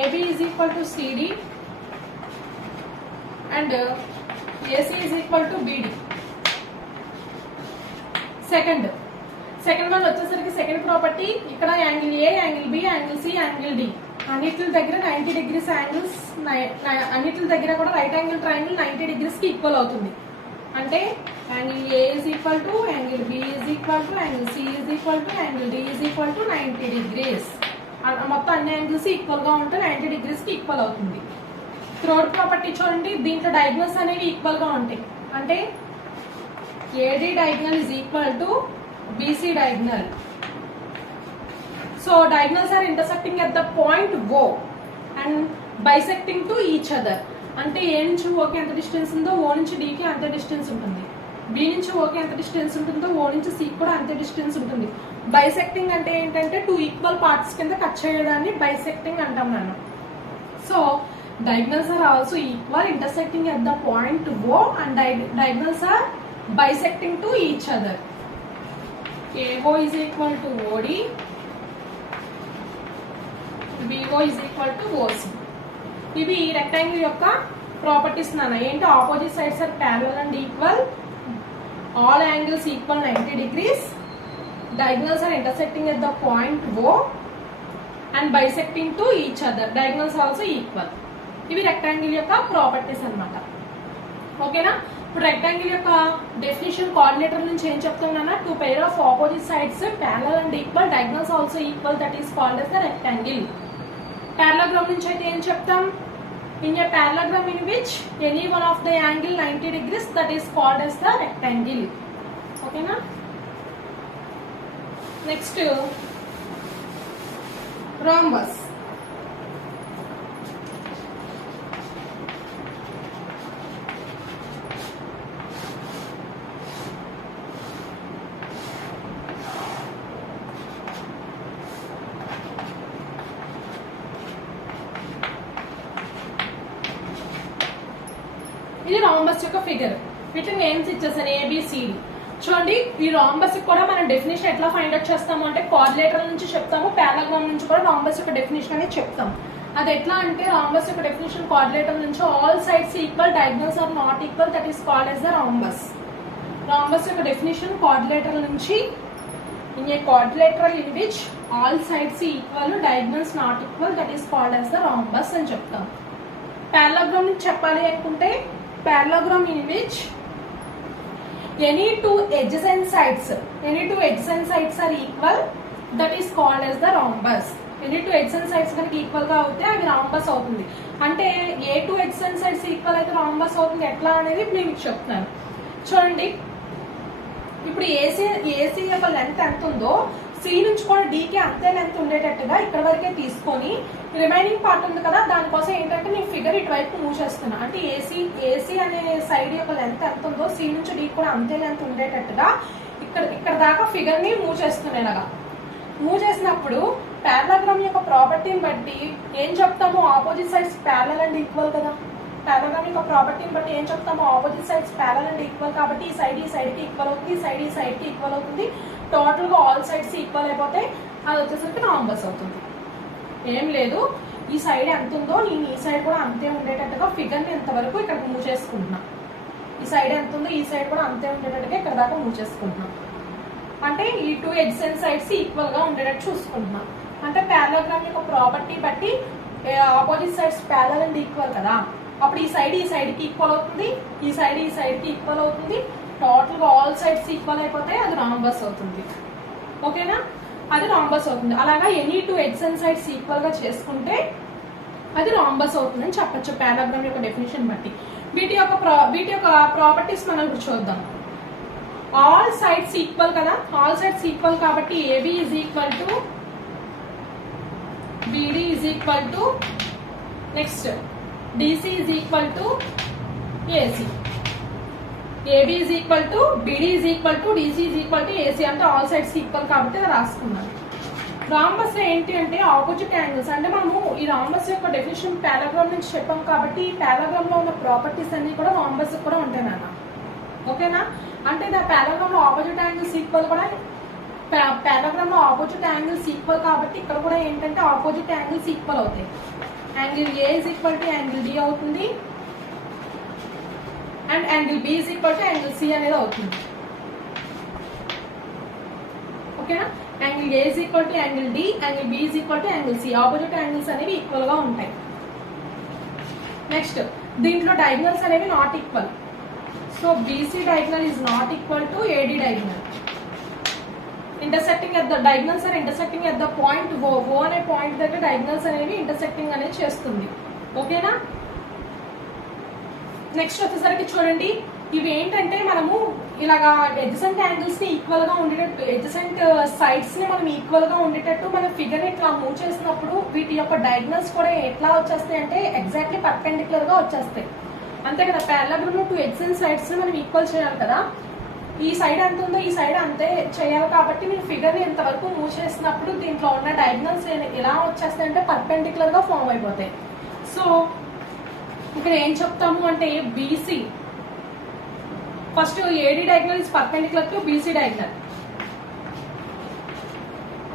AB is equal to CD and AC is equal to BD. Second one వచ్చేసరికి సెకండ్ ప్రాపర్టీ, ఇక్కడ angle A, angle B, angle C, angle D అన్నిటి దగ్గర 90 degrees యాంగిల్స్, అన్నిటి దగ్గర కూడా రైట్ యాంగిల్ ట్రయాంగిల్ 90 degrees కి ఈక్వల్ అవుతుంది. అంటే angle A is equal to, angle B is equal to, angle C is equal to, angle D is equal to 90 degrees. మొత్తం అన్ని యాంగిల్స్ ఈక్వల్ గా ఉంటే 90 degrees కి ఈక్వల్ అవుతుంది. థర్డ్ ప్రాపర్టీ చూడండి, దీంట్లో డయాగ్నల్స్ అనేవి ఈక్వల్ గా ఉంటాయి. అంటే AD diagonal is equal to BC diagonal. So diagonals are intersecting at the point O and bisecting to each other. అంటే ఏ నుంచి ఓకే ఎంత డిస్టెన్స్ ఉందో ఓ నుంచి డీకి అంతే డిస్టెన్స్ ఉంటుంది. బి నుంచి ఓకే ఎంత డిస్టెన్స్ ఉంటుందో ఓ నుంచి సి కూడా అంతే డిస్టెన్స్ ఉంటుంది. బైసెక్టింగ్ అంటే ఏంటంటే 2 ఈక్వల్ పార్ట్స్ కింద కట్ చేయడాన్ని బైసెక్టింగ్ అంటాం మనం. So diagonals are also equal, intersecting at the point O and diagonals are bisecting to each other. AO is equal to OD, BO is equal to OC. ఇవి రెక్టాంగిల్ యొక్క ప్రాపర్టీస్ నాన్న. ఏంటి? Opposite sides are parallel and equal, all angles equal 90 degrees, diagonals are intersecting at the point O and bisecting to each other, diagonals also equal. ఇవి రెక్టాంగిల్ యొక్క ప్రాపర్టీస్ అన్నమాట. ఓకేనా? ఇప్పుడు రెక్టాంగిల్ యొక్క డెఫినేషన్ కోఆర్డినేటర్ నుంచి ఏం చెప్తున్నా? Two pair of opposite sides parallel and equal, diagonals also equal, that is called as the rectangle. Parallelogram నుంచి అయితే ఏం చెప్తాం? In a parallelogram in which any one of the angle 90 degrees, that is called as the rectangle. ఓకేనా? Next rhombus. ఇది రాంబస్ యొక్క ఫిగర్. వీటిని నేమ్స్ ఇచ్చేసాను ABCD. చూడండి, ఈ రాంబస్ కూడా మనం డెఫినేషన్ ఎట్లా ఫైండ్ అవుట్ చేస్తాము అంటే కోఆర్డినేటర్ నుంచి చెప్తాము, పారాగ్రామ్ నుంచి కూడా రాంబస్ యొక్క డెఫినేషన్ అనేది చెప్తాం. అది ఎట్లా అంటే రాంబస్ యొక్క డెఫినేషన్ కోఆర్డినేటర్ నుంచి all sides equal, diagonals are not equal, that is called as the rhombus. Rhombus యొక్క డెఫినేషన్ కోఆర్డినేటర్ నుంచి in a quadrilateral in which all sides equal, diagonals not equal, that is called as the rhombus అని చెప్తాం. పారాగ్రామ్ నుంచి చెప్పాలి అనుకుంటే parallelogram in which any two adjacent sides are equal, that is called as the rhombus. any two adjacent sides కనుక ఈక్వల్ గా అవుతే అవి rhombus అవుతుంది. అంటే ఏ టూ adjacent sides ఈక్వల్ అయితే rhombus అవుతుంది ఎట్లా అనేది నేను మీకు చెప్తున్నాను. చూడండి, ఇప్పుడు ఏసీ యొక్క లెంత్ ఎంత ఉందో సి నుంచి కూడా డీకి అంతే లెంత్ ఉండేటట్టుగా ఇక్కడ వరకే తీసుకొని రిమైనింగ్ పార్ట్ ఉంది కదా, దానికోసం ఏంటంటే నేను ఫిగర్ ఇటువైపు మూవ్ చేస్తున్నా. అంటే ఏసీ అనే సైడ్ యొక్క లెంత్ ఎంత ఉందో సి నుంచి డీ కూడా అంతే లెంత్ ఉండేటట్టుగా ఇక్కడ దాకా ఫిగర్ ని మూవ్ చేస్తున్నా. ఇలాగా మూవ్ చేసినప్పుడు పారాగ్రామ్ యొక్క ప్రాపర్టీని బట్టి ఏం చెప్తాము? Opposite sides parallel and equal కదా. పారాగ్రామ్ యొక్క ప్రాపర్టీని బట్టి ఏం చెప్తాము? Opposite sides parallel and equal కాబట్టి ఈ సైడ్ కి ఈక్వల్ అవుతుంది, ఈ సైడ్ కి ఈక్వల్ అవుతుంది. టోటల్ గా ఆల్ సైడ్స్ ఈక్వల్ అయిపోతే అది వచ్చేసరికి రాంబస్ అవుతుంది. ఏం లేదు, ఈ సైడ్ ఎంత ఉందో నేను ఈ సైడ్ కూడా అంతే ఉండేటట్టుగా ఫిగర్ ని ఎంతవరకు ఇక్కడ మూవ్ చేసుకుంటున్నా. ఈ సైడ్ ఎంత ఉందో ఈ సైడ్ కూడా అంతే ఉండేటట్టుగా ఇక్కడ దాకా మూవ్ చేసుకుంటున్నా. అంటే ఈ టూ ఎడ్జెసెంట్ సైడ్స్ ఈక్వల్ గా ఉండేటట్టు చూసుకుంటున్నా. అంటే పారాగ్రామ్ యొక్క ప్రాపర్టీ బట్టి opposite sides parallel and equal కదా, అప్పుడు ఈ సైడ్ కి ఈక్వల్ అవుతుంది, ఈ సైడ్ కి ఈక్వల్ అవుతుంది. టోటల్ గా ఆల్ సైడ్స్ ఈక్వల్ అయిపోతే అది రాంబస్ అవుతుంది. ఓకేనా? అది రాంబస్ అవుతుంది. అలాగా any two adjacent sides equal గా చేసుకుంటే అది రాంబస్ అవుతుంది అని చెప్పొచ్చు పారాగ్రామ్ యొక్క డెఫినేషన్ బట్టి. వీటి యొక్క ప్రాపర్టీస్ మనం ఇప్పుడు చూద్దాం. ఆల్ సైడ్స్ ఈక్వల్ కదా, ఆల్ సైడ్స్ ఈక్వల్ కాబట్టి AB is equal to BD is equal to next DC is equal to AC. AB is equal to BD is equal to DC is equal to AC. అంటే ఆల్ సైడ్స్ ఈక్వల్ కాబట్టి అది రాసుకున్నాను. రాంబస్ ఏంటి అంటే ఆపోజిట్ యాంగిల్స్. అంటే మనము ఈ రాంబస్ యొక్క డెఫినేషన్ పారాగ్రామ్ నుంచి చెప్పాం కాబట్టి ఈ పారాగ్రామ్ లో ఉన్న ప్రాపర్టీస్ అన్ని కూడా రాంబస్ కూడా ఉంటాయి నాన్న. ఓకేనా? అంటే పారాగ్రామ్ లో ఆపోజిట్ యాంగిల్స్ ఈక్వల్ కూడా పారాగ్రామ్ లో ఆపోజిట్ యాంగిల్స్ ఈక్వల్ కాబట్టి ఇక్కడ కూడా ఏంటంటే ఆపోజిట్ యాంగిల్స్ ఈక్వల్ అవుతాయి. Angle A is equal to angle D అవుతుంది and angle B is equal to angle C అనేది అవుతుంది. ఓకేనా? Angle A is equal to angle D, angle B is equal to angle C. Opposite angles అనేవి ఈక్వల్ గా ఉంటాయి. నెక్స్ట్ దీంట్లో డయాగనల్స్ అనేవి not equal. So BC diagonal is not equal to AD diagonal. Intersecting at the diagonals are intersecting at the point O. O అనే పాయింట్ దగ్గర diagonals అనేవి ఇంటర్సెక్టింగ్ అనేది చేస్తుంది. ఓకేనా? నెక్స్ట్ వచ్చేసరికి చూడండి, ఇవి ఏంటంటే మనము ఇలాగా ఎడ్జసెంట్ యాంగిల్స్ ని ఈక్వల్ గా ఉండేటట్టు, ఎడ్జసెంట్ సైడ్స్ ని మనం ఈక్వల్ గా ఉండేటట్టు మన ఫిగర్ ఇట్లా మూవ్ చేసినప్పుడు వీటి యొక్క డయాగనల్స్ కూడా ఎట్లా వచ్చేస్తాయి అంటే ఎగ్జాక్ట్లీ పర్పెండిక్యులర్ గా వచ్చేస్తాయి. అంతే కదా, పారాగ్రామ్ లో టూ ఎడ్జసెంట్ సైడ్స్ ని మనం ఈక్వల్ చేయాలి కదా. ఈ సైడ్ ఎంత ఉందో ఈ సైడ్ అంతే చేయాలి కాబట్టి మీరు ఫిగర్ ని ఎంతవరకు మూవ్ చేసినప్పుడు దీంట్లో ఉన్న డయాగనల్స్ ఎలా వచ్చేస్తాయి అంటే పర్పెండిక్యులర్ గా ఫామ్ అయిపోతాయి. సో ఇక్కడ ఏం చెప్తాము అంటే BC first AD diagonal is perpendicular to BC diagonal.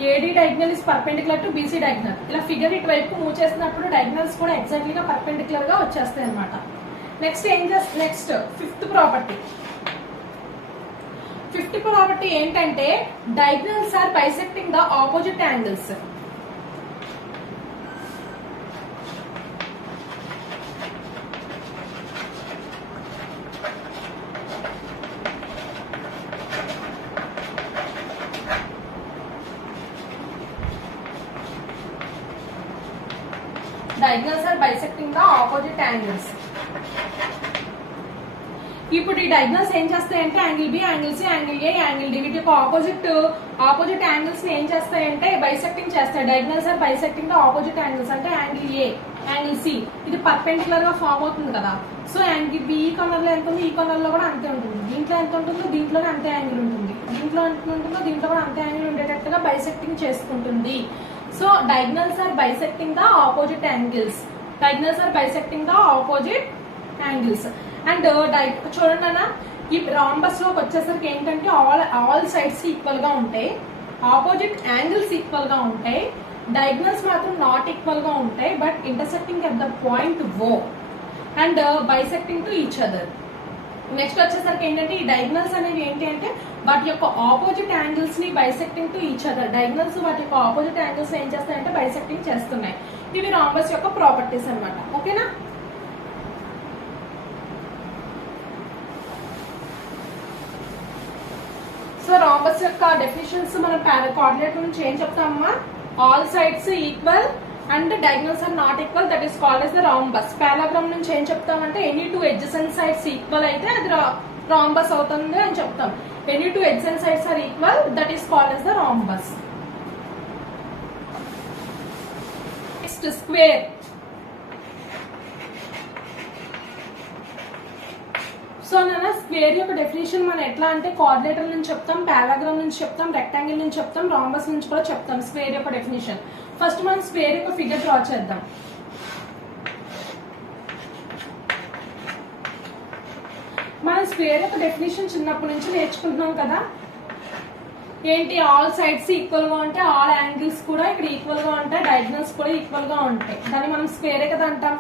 AD diagonal is perpendicular to BC diagonal. ఇలా ఫిగర్ ఇటు వైపు మూవ్ చేసినప్పుడు డయాగ్నల్స్ కూడా ఎగ్జాక్ట్లీ గా పర్పెండిక్యులర్ గా వచ్చేస్తాయి అనమాట. Next fifth property. Fifth property ఏంటంటే diagonals are bisecting the opposite angles. Diagonals are bisecting the opposite angles. ఇప్పుడు ఈ డయాగ్నల్స్ ఏం చేస్తాయంటే angle B, angle C, angle A, angle D వీటి యొక్క ఆపోజిట్ యాంగిల్స్ ని ఏం చేస్తాయంటే బైసెక్టింగ్ చేస్తాయి. Diagonals are bisecting the opposite angles అంటే యాంగిల్ ఏ, యాంగిల్ సి ఇది పర్పెండిక్యులర్ గా ఫామ్ అవుతుంది కదా. సో యాంగిల్ బి ఈ కార్నర్ లో ఎంత ఉంది, ఈ కార్నర్ లో కూడా అంతే ఉంటుంది. దీంట్లో ఎంత ఉంటుందో దీంట్లోనే అంతే యాంగిల్ ఉంటుంది. దీంట్లో ఎంత ఉంటుందో దీంట్లో కూడా అంతే యాంగిల్ ఉండేటట్టుగా బైసెక్టింగ్ చేసుకుంటుంది. So diagonals are bisecting the opposite angles. Diagonals are bisecting the opposite angles. And చూడండి అన్న, ఈ రాంబస్ లోకి వచ్చేసరికి ఏంటంటే ఆల్ సైడ్స్ ఈక్వల్ గా ఉంటాయి, ఆపోజిట్ యాంగిల్స్ ఈక్వల్ గా ఉంటాయి, డయాగ్నల్స్ మాత్రం నాట్ ఈక్వల్ గా ఉంటాయి, but intersecting at the point O and bisecting to each other. Next వచ్చేసరికి ఏంటంటే ఈ డయాగ్నల్స్ అనేవి ఏంటి అంటే వాటి యొక్క ఆపోజిట్ యాంగిల్స్ ని bisecting to each other. Diagonals వాటి యొక్క ఆపోజిట్ యాంగిల్స్ ఏం చేస్తాయంటే బైసెక్టింగ్ చేస్తున్నాయి. ఇవి రాంబస్ యొక్క ప్రాపర్టీస్ అన్నమాట. ఓకేనా? సో రాంబస్ యొక్క డెఫినిషన్స్ మనం కోఆర్డినేటర్ నుంచి ఏం చెప్తామమ్మా? All sides equal and diagonals are not equal, that is called as the rhombus. Parallelogram నుంచి ఏం చెప్తామంటే any two adjacent sides equal అయితే అది రాంబస్ అవుతుంది అని చెప్తాం. Any two adjacent sides are equal, that is called as the rhombus. Next square. So నాన్న స్క్వేర్ యొక్క డెఫినేషన్ మనం ఎట్లా అంటే కోఆర్డినేటర్ నుంచి చెప్తాం, పారాగ్రామ్ నుంచి చెప్తాం, రెక్టాంగిల్ నుంచి చెప్తాం, రాంబస్ నుంచి కూడా చెప్తాం స్క్వేర్ యొక్క డెఫినేషన్. ఫస్ట్ మనం స్క్వేర్ యొక్క ఫిగర్ డ్రా చేద్దాం. మనం స్క్వేర్ యొక్క డెఫినేషన్ చిన్నప్పటి నుంచి నేర్చుకుంటున్నాం కదా. ఏంటి? ఆల్ సైడ్స్ ఈక్వల్ గా ఉంటాయి, ఆల్ యాంగిల్స్ కూడా ఇక్కడ ఈక్వల్ గా ఉంటాయి, డయాగ్నల్స్ కూడా ఈక్వల్ గా ఉంటాయి. దాన్ని మనం స్క్వేరే కదా అంటాం.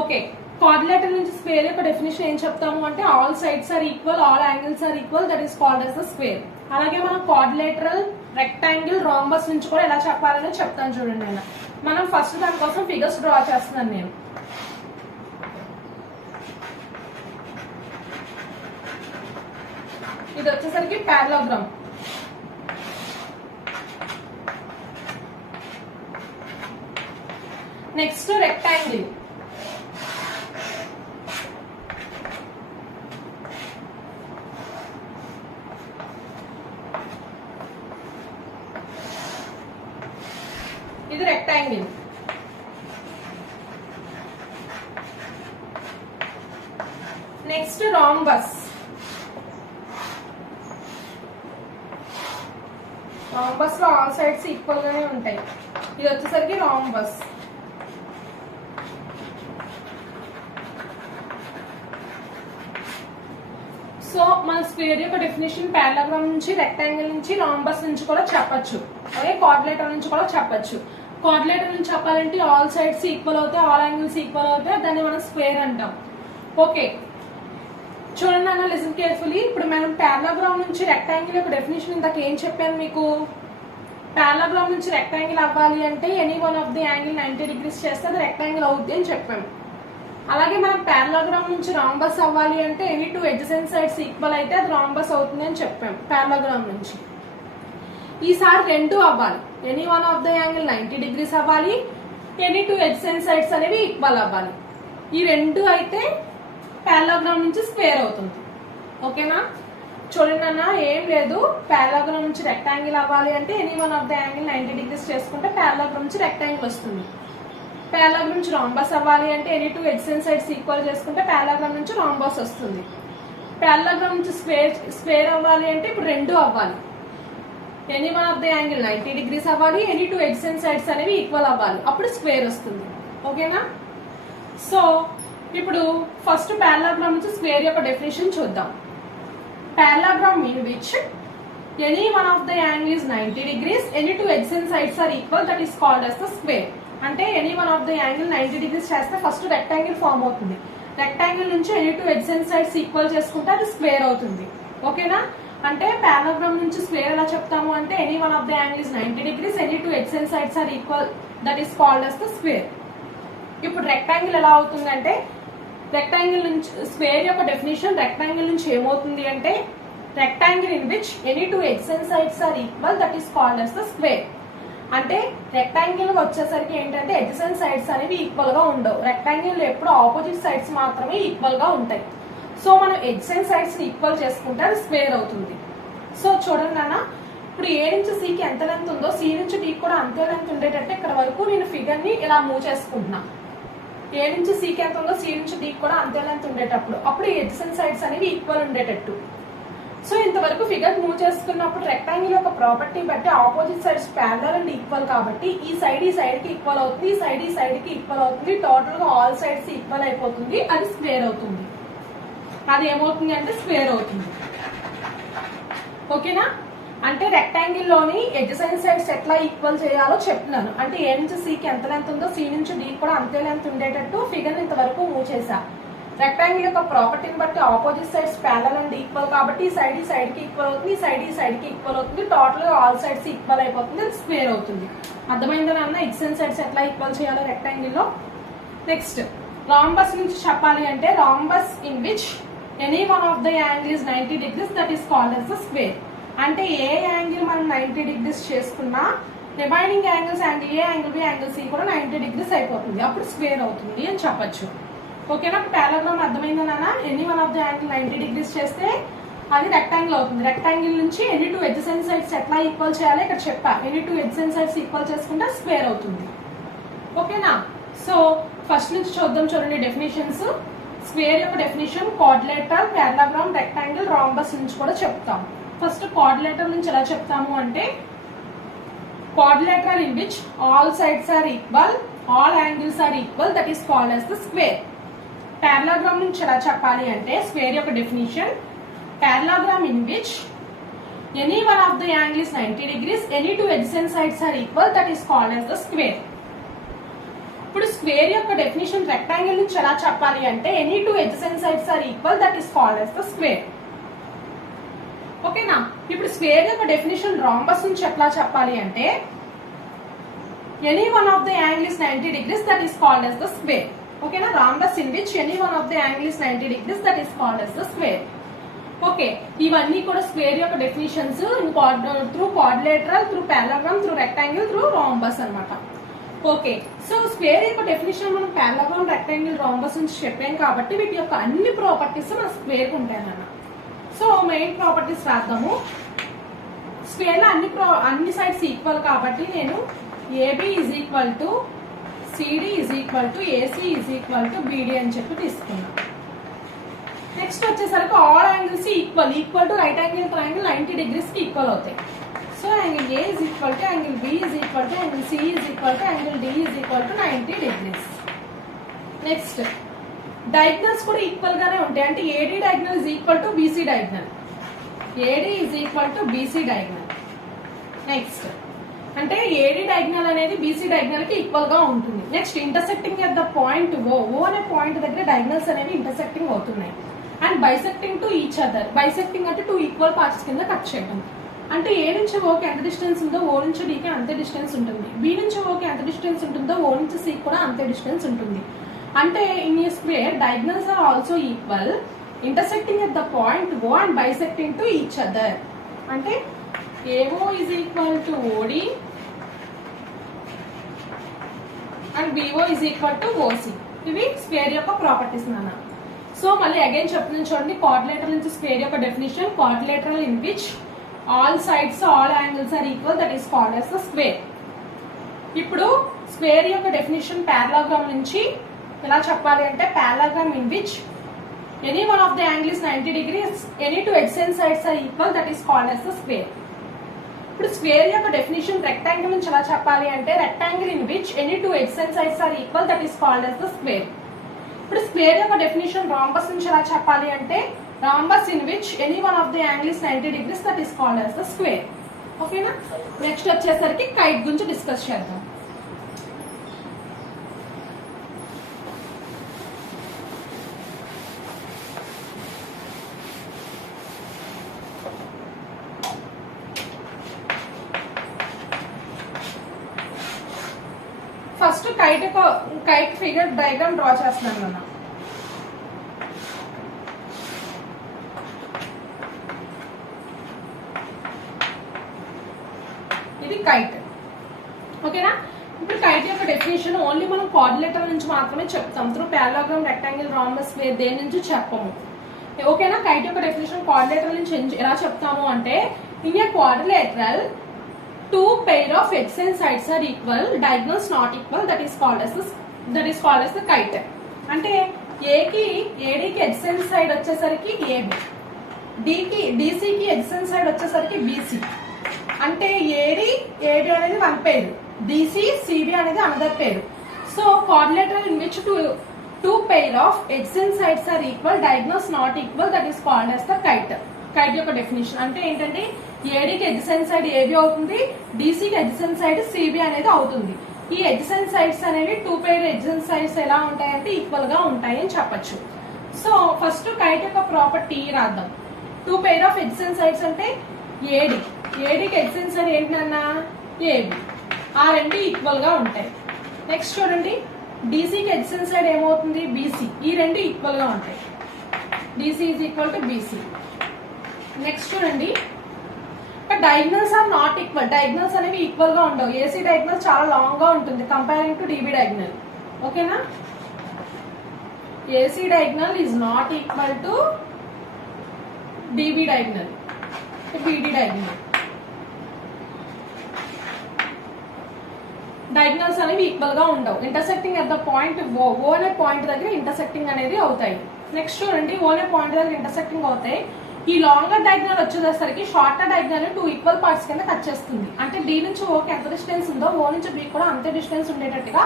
ఓకే, కోఆర్డినేటర్ నుంచి స్క్వేర్ యొక్క డెఫినేషన్ ఏం చెప్తాము అంటే all sides are equal, all angles are equal, that is called as the square. అలాగే మనం కోఆర్డినేటరల్, రెక్టాంగిల్, రాంబస్ నుంచి కూడా ఎలా చెప్పాలని చెప్తాను చూడండి. నేను మనం ఫస్ట్ దానికోసం ఫిగర్స్ డ్రా చేస్తున్నాను. నేను ఇది వచ్చేసరికి పారాగ్రామ్. Next rectangle. ఇది రెక్టాంగిల్. Next rhombus. రాంబస్ లో ఆల్ సైడ్స్ ఈక్వల్ గానే ఉంటాయి. ఇది వచ్చేసరికి రాంబస్. సో మన స్క్వేర్ యొక్క డెఫినేషన్ పారాగ్రామ్ నుంచి, రెక్టాంగిల్ నుంచి, రాంబస్ నుంచి కూడా చెప్పచ్చు, అలాగే కోఆర్డినేటర్ నుంచి కూడా చెప్పచ్చు. కోఆర్డినేటర్ నుంచి చెప్పాలంటే ఆల్ సైడ్స్ ఈక్వల్ అవుతాయి, ఆల్ యాంగిల్స్ ఈక్వల్ అవుతాయి, దాన్ని మనం స్క్వేర్ అంటాం. ఓకే, చూడండి అన్న, లిసన్ కేర్ఫుల్లీ. ఇప్పుడు మనం పారాగ్రామ్ నుంచి రెక్టాంగిల్ యొక్క డెఫినేషన్ ఇందాక ఏం చెప్పాను మీకు? పారాగ్రామ్ నుంచి రెక్టాంగిల్ అవ్వాలి అంటే any one of the angle 90 degrees చేస్తే అది రెక్టాంగిల్ అవుద్ది అని చెప్పాము. అలాగే మనం పారాగ్రామ్ నుంచి రాంబస్ అవ్వాలి అంటే any two adjacent sides equal అయితే అది రాంబస్ అవుతుంది అని చెప్పాము పారాగ్రామ్ నుంచి. ఈసారి రెండు అవ్వాలి, any one of the angle 90 degrees అవ్వాలి, ఎనీ టూ ఎడ్జసెంట్ సైడ్స్ అనేవి ఈక్వల్ అవ్వాలి. ఈ రెండు అయితే పారాగ్రామ్ నుంచి స్క్వేర్ అవుతుంది. ఓకేనా? చూడండి అన్న, ఏం లేదు, పారాగ్రామ్ నుంచి రెక్టాంగిల్ అవ్వాలి అంటే any one of the angle 90 degrees చేసుకుంటే పారాగ్రామ్ నుంచి రెక్టాంగిల్ వస్తుంది. పారాగ్రామ్ నుంచి రాంబస్ అవ్వాలి అంటే any two adjacent sides equal చేసుకుంటే పారాగ్రామ్ నుంచి రాంబస్ వస్తుంది. పారాగ్రామ్ నుంచి స్క్వేర్ అవ్వాలి అంటే ఇప్పుడు రెండు అవ్వాలి, any one of the angle 90 degrees అవ్వాలి, ఎనీ టూ ఎడ్జసెంట్ సైడ్స్ అనేవి ఈక్వల్ అవ్వాలి, అప్పుడు స్క్వేర్ వస్తుంది. ఓకేనా? సో ఇప్పుడు ఫస్ట్ పారాగ్రామ్ నుంచి స్క్వేర్ యొక్క డెఫినేషన్ చూద్దాం. Parallelogram in which any one of the angle is 90 degrees, any two adjacent sides are equal, that is called as the square. అంటే any one of the angle 90 degrees చేస్తే ఫస్ట్ రెక్టాంగిల్ ఫామ్ అవుతుంది. రెక్టాంగిల్ నుంచి any two adjacent sides equal చేసుకుంటే అది స్క్వేర్ అవుతుంది. ఓకేనా? అంటే పారాగ్రామ్ నుంచి స్క్వేర్ ఎలా చెప్తాము అంటే any one of the angle is 90 degrees, any two adjacent sides are equal, that is called as the square. ఇప్పుడు రెక్టాంగిల్ ఎలా అవుతుందంటే రెక్టాంగిల్ నుంచి స్క్వేర్ యొక్క డెఫినేషన్ రెక్టాంగిల్ నుంచి ఏమవుతుంది అంటే rectangle in which any two adjacent sides are equal, that is called as the square. అంటే రెక్టాంగిల్ వచ్చేసరికి ఏంటంటే adjacent sides అనేవి ఈక్వల్ గా ఉండవు. రెక్టాంగిల్ ఎప్పుడు ఆపోజిట్ సైడ్స్ మాత్రమే ఈక్వల్ గా ఉంటాయి. సో మనం adjacent sides ని ఈక్వల్ చేసుకుంటే అది స్క్వేర్ అవుతుంది. సో చూడండి నాన్న, ఇప్పుడు ఏ నుంచి సికి ఎంత లెంత్ ఉందో సి నుంచి డి కూడా అంతే లెంత్ ఉండేటట్టు ఇక్కడ వరకు నేను ఫిగర్ ని ఇలా మూవ్ చేసుకుంటున్నా. ఏ నుంచి సికి ఎంత ఉందో సి నుంచి డి కూడా అంతే లెంత్ ఉండేటప్పుడు అప్పుడు adjacent sides అనేవి ఈక్వల్ ఉండేటట్టు. సో ఇంతవరకు ఫిగర్ మూవ్ చేసుకున్నప్పుడు రెక్టాంగిల్ యొక్క ప్రాపర్టీ బట్టి opposite sides parallel and equal కాబట్టి ఈ సైడ్ కి ఈక్వల్ అవుతుంది, ఈ సైడ్ కి ఈక్వల్ అవుతుంది, టోటల్ గా ఆల్ సైడ్స్ ఈక్వల్ అయిపోతుంది, అది స్క్వేర్ అవుతుంది. అది ఏమవుతుంది అంటే స్క్వేర్ అవుతుంది. ఓకేనా? అంటే రెక్టాంగిల్ లోని adjacent సైడ్స్ ఎట్లా ఈక్వల్ చేయాలో చెప్తున్నాను. అంటే ఏ నుంచి సికి ఎంత లెంత్ ఉందో సి నుంచి డి కూడా అంతే లెంత్ ఉండేటట్టు ఫిగర్ ఇంతవరకు మూవ్ చేశా. రెక్టాంగిల్ యొక్క ప్రాపర్టీని బట్టి opposite sides parallel and equal కాబట్టి ఈ సైడ్ కి ఈక్వల్ అవుతుంది, ఈ సైడ్ కి ఈక్వల్ అవుతుంది, టోటల్ గా ఆల్ సైడ్స్ ఈక్వల్ అయిపోతుంది, అది స్క్వేర్ అవుతుంది. అర్థమైందా నాన్న adjacent సైడ్స్ ఎట్లా ఈక్వల్ చేయాలో రెక్టాంగిల్ లో? నెక్స్ట్ రాంబస్ నుంచి చెప్పాలి అంటే rhombus in which any one of the angle is 90 degrees, that is called as the square. అంటే ఏ యాంగిల్ మనం 90 degrees చేసుకున్నా remaining angles angle A, angle B, angle C కూడా 90 degrees అయిపోతుంది, అప్పుడు స్క్వేర్ అవుతుంది అని చెప్పొచ్చు. ఓకేనా? పారాగ్రామ్ అర్థమైందా నాన్న? Any one of the angle 90 degrees చేస్తే అది రెక్టాంగిల్ అవుతుంది. రెక్టాంగిల్ నుంచి ఎనీ టూ adjacent sides ఎట్లా ఈక్వల్ చేయాలో ఇక్కడ చెప్పా. Any two adjacent sides equal చేసుకుంటే స్క్వేర్ అవుతుంది. ఓకేనా? సో ఫస్ట్ నుంచి చూద్దాం. చూడండి డెఫినేషన్స్. స్క్వేర్ యొక్క definition quadrilateral, parallelogram, rectangle, rhombus నుంచి కూడా చెప్తాం. ఫస్ట్ క్వాడ్రిలేటరల్ నుంచి ఎలా చెప్తాము అంటే quadrilateral in which all sides are equal, all angles are equal, that is called as the square. Parallelogram నుంచి ఎలా చెప్పాలి అంటే స్క్వేర్ యొక్క definition parallelogram in which any one of the angle is 90 degrees, any two adjacent sides are equal, that is called as the square. ఇప్పుడు స్క్వేర్ యొక్క డెఫినేషన్ రెక్టాంగిల్ నుంచి ఎలా చెప్పాలి అంటే any two adjacent sides are equal, that is called as the square. ఓకేనా? ఇప్పుడు స్క్వేర్ యొక్క డెఫినేషన్ రాంబస్ నుంచి ఎట్లా చెప్పాలి అంటే any one of the angle is 90 degrees, that is called as the square. ఓకేనా? Rhombus in which any one of the angle is 90 degrees, that is called as the square. Okay, ఇవన్నీ కూడా స్క్వేర్ యొక్క definitions through quadrilateral, through parallelogram, through rectangle, through rhombus అన్నమాట. ఓకే, సో స్క్వేర్ యొక్క డెఫినేషన్ మనం పారాగ్రామ్, రెక్టాంగిల్, రాంబస్ నుంచి చెప్పాం కాబట్టి వీటి యొక్క అన్ని ప్రాపర్టీస్ మన స్క్వేర్ కు ఉంటాయన్న. సో మెయిన్ ప్రాపర్టీస్ రాద్దాము. స్క్వేర్ లో అన్ని సైడ్స్ ఈక్వల్ కాబట్టి నేను AB is equal to CD is equal to AC is equal to BD అని చెప్పి తీసుకున్నాం. నెక్స్ట్ వచ్చేసరికి all angles equal to right angle triangle 90 degrees కి ఈక్వల్ అవుతాయి. So angle A is equal to angle B is equal to angle C is equal to angle D is equal to 90 degrees. Next diagonals కూడా ఈక్వల్ గానే ఉంటాయి. అంటే AD diagonal is equal to BC diagonal, AD is equal to BC diagonal. Next అంటే ఏడి డయాగ్నల్ అనేది బీసీ డయాగ్నల్ కి ఈక్వల్ గా ఉంటుంది. Next intersecting at the point O అనే పాయింట్ దగ్గర డయాగ్నల్స్ అనేవి ఇంటర్సెక్టింగ్ అవుతున్నాయి. And bisecting to each other, bisecting అంటే టూ ఈక్వల్ పార్ట్స్ కింద కట్ చేయడం. అంటే ఏ నుంచి ఓకి ఎంత డిస్టెన్స్ ఉందో ఓ నుంచి డీకి అంతే డిస్టెన్స్ ఉంటుంది, బి నుంచి ఓకి ఎంత డిస్టెన్స్ ఉంటుందో ఓ నుంచి సి కూడా అంతే డిస్టెన్స్ ఉంటుంది. అంటే in a square diagonals are also equal, intersecting at the point O and bisecting to each other. అంటే AO is equal to OD and BO is equal to OC. ఇవి స్క్వేర్ యొక్క ప్రాపర్టీస్ నాన్న. సో మళ్ళీ అగైన్ చెప్తున్నాను చూడండి. క్వాడ్రిలేటరల్ నుంచి స్క్వేర్ యొక్క definition quadrilateral in which all sides all angles are equal, that is called as the square. ఇప్పుడు స్క్వేర్ యొక్క డెఫినేషన్ పారాగ్రామ్ నుంచి ఎలా చెప్పాలి అంటే parallelogram in which any one of the angle is 90 degrees, any two adjacent sides are equal, that is called as the square. ఇప్పుడు స్క్వేర్ యొక్క డెఫినేషన్ రెక్టాంగిల్ నుంచి ఎలా చెప్పాలి అంటే rectangle in which any two adjacent sides are equal, that is called as the square. ఇప్పుడు స్క్వేర్ యొక్క డెఫినేషన్ రాంబస్ నుంచి ఎలా చెప్పాలి అంటే rhombus in which any one of the angle is 90 degrees, that is called as the square. ఓకేనా. నెక్స్ట్ వచ్చేసరికి కైట్ గురించి డిస్కస్ చేద్దాం. First kite figure diagram draw చేస్తున్నాను అన్న. ఇది కైట్. ఓకేనా. ఇప్పుడు కైట్ యొక్క డెఫినేషన్ ఓన్లీ మనం కోఆర్డినేటర్ నుంచి మాత్రమే చెప్తాం. త్రూ పారాగ్రామ్, రెక్టాంగిల్, రాంబస్, స్క్వేర్ దేని నుంచి చెప్పము. ఓకేనా. కైట్ యొక్క డెఫినేషన్ కోఆర్డినేటర్ నుంచి ఎలా చెప్తాము అంటే, in a quadrilateral two pair of adjacent sides are equal, diagonals not equal, that is called as the kite. అంటే A కి AD కి adjacent side వచ్చేసరికి AB, D కి DC కి adjacent side వచ్చేసరికి BC. అంటే AD అనేది వన్ పేరు, DC CB అనేది అనదర్ పేరు. So quadrilateral in which two pair of adjacent sides are equal, diagonals not equal, that is called as the kite. Kite యొక్క డెఫినేషన్ అంటే ఏంటంటే, ఏడీకి ఎడ్జసెంట్ సైడ్ ఏబి అవుతుంది, డీసీకి ఎడ్జసెంట్ సైడ్ సిబి అనేది అవుతుంది. ఈ ఎడ్జసెంట్ సైడ్స్ అనేవి టూ పేర్ ఎడ్జసెంట్ సైడ్స్ ఎలా ఉంటాయంటే ఈక్వల్ గా ఉంటాయి అని చెప్పచ్చు. సో ఫస్ట్ కైట్ యొక్క ప్రాపర్టీ రాద్దాం. Two pair of adjacent sides అంటే ఏడీకి ఎడ్జసెంట్ సైడ్ ఏంటన్నా ఏబి, ఆ రెండు ఈక్వల్ గా ఉంటాయి. నెక్స్ట్ చూడండి, డీసీకి ఎడ్జసెంట్ సైడ్ ఏమవుతుంది బీసీ, ఈ రెండు ఈక్వల్ గా ఉంటాయి. DC is equal to BC. Next చూడండి, diagonals are not equal. Diagonals అనేవి ఈక్వల్ గా ఉండవు. ఏసీ డయాగ్నల్ చాలా లాంగ్ గా ఉంటుంది కంపేరింగ్ టు డిబి డయాగ్నల్. ఓకేనా. AC diagonal is not equal to DB diagonal, BD diagonal. Diagonals అనేవి ఈక్వల్ గా ఉండవు. Intersecting at the point O అనే పాయింట్ దగ్గర ఇంటర్సెక్టింగ్ అనేది అవుతాయి. నెక్స్ట్ చూడండి, ఓ అనే పాయింట్ దగ్గర ఇంటర్సెక్టింగ్ అవుతాయి. ఈ లాంగర్ డయాగ్నల్ వచ్చేసరికి shorter diagonal two equal parts కింద కట్ చేస్తుంది. అంటే డి నుంచి ఓకి ఎంత డిస్టెన్స్ ఉందో ఓ నుంచి బి కూడా అంతే డిస్టెన్స్ ఉండేటట్టుగా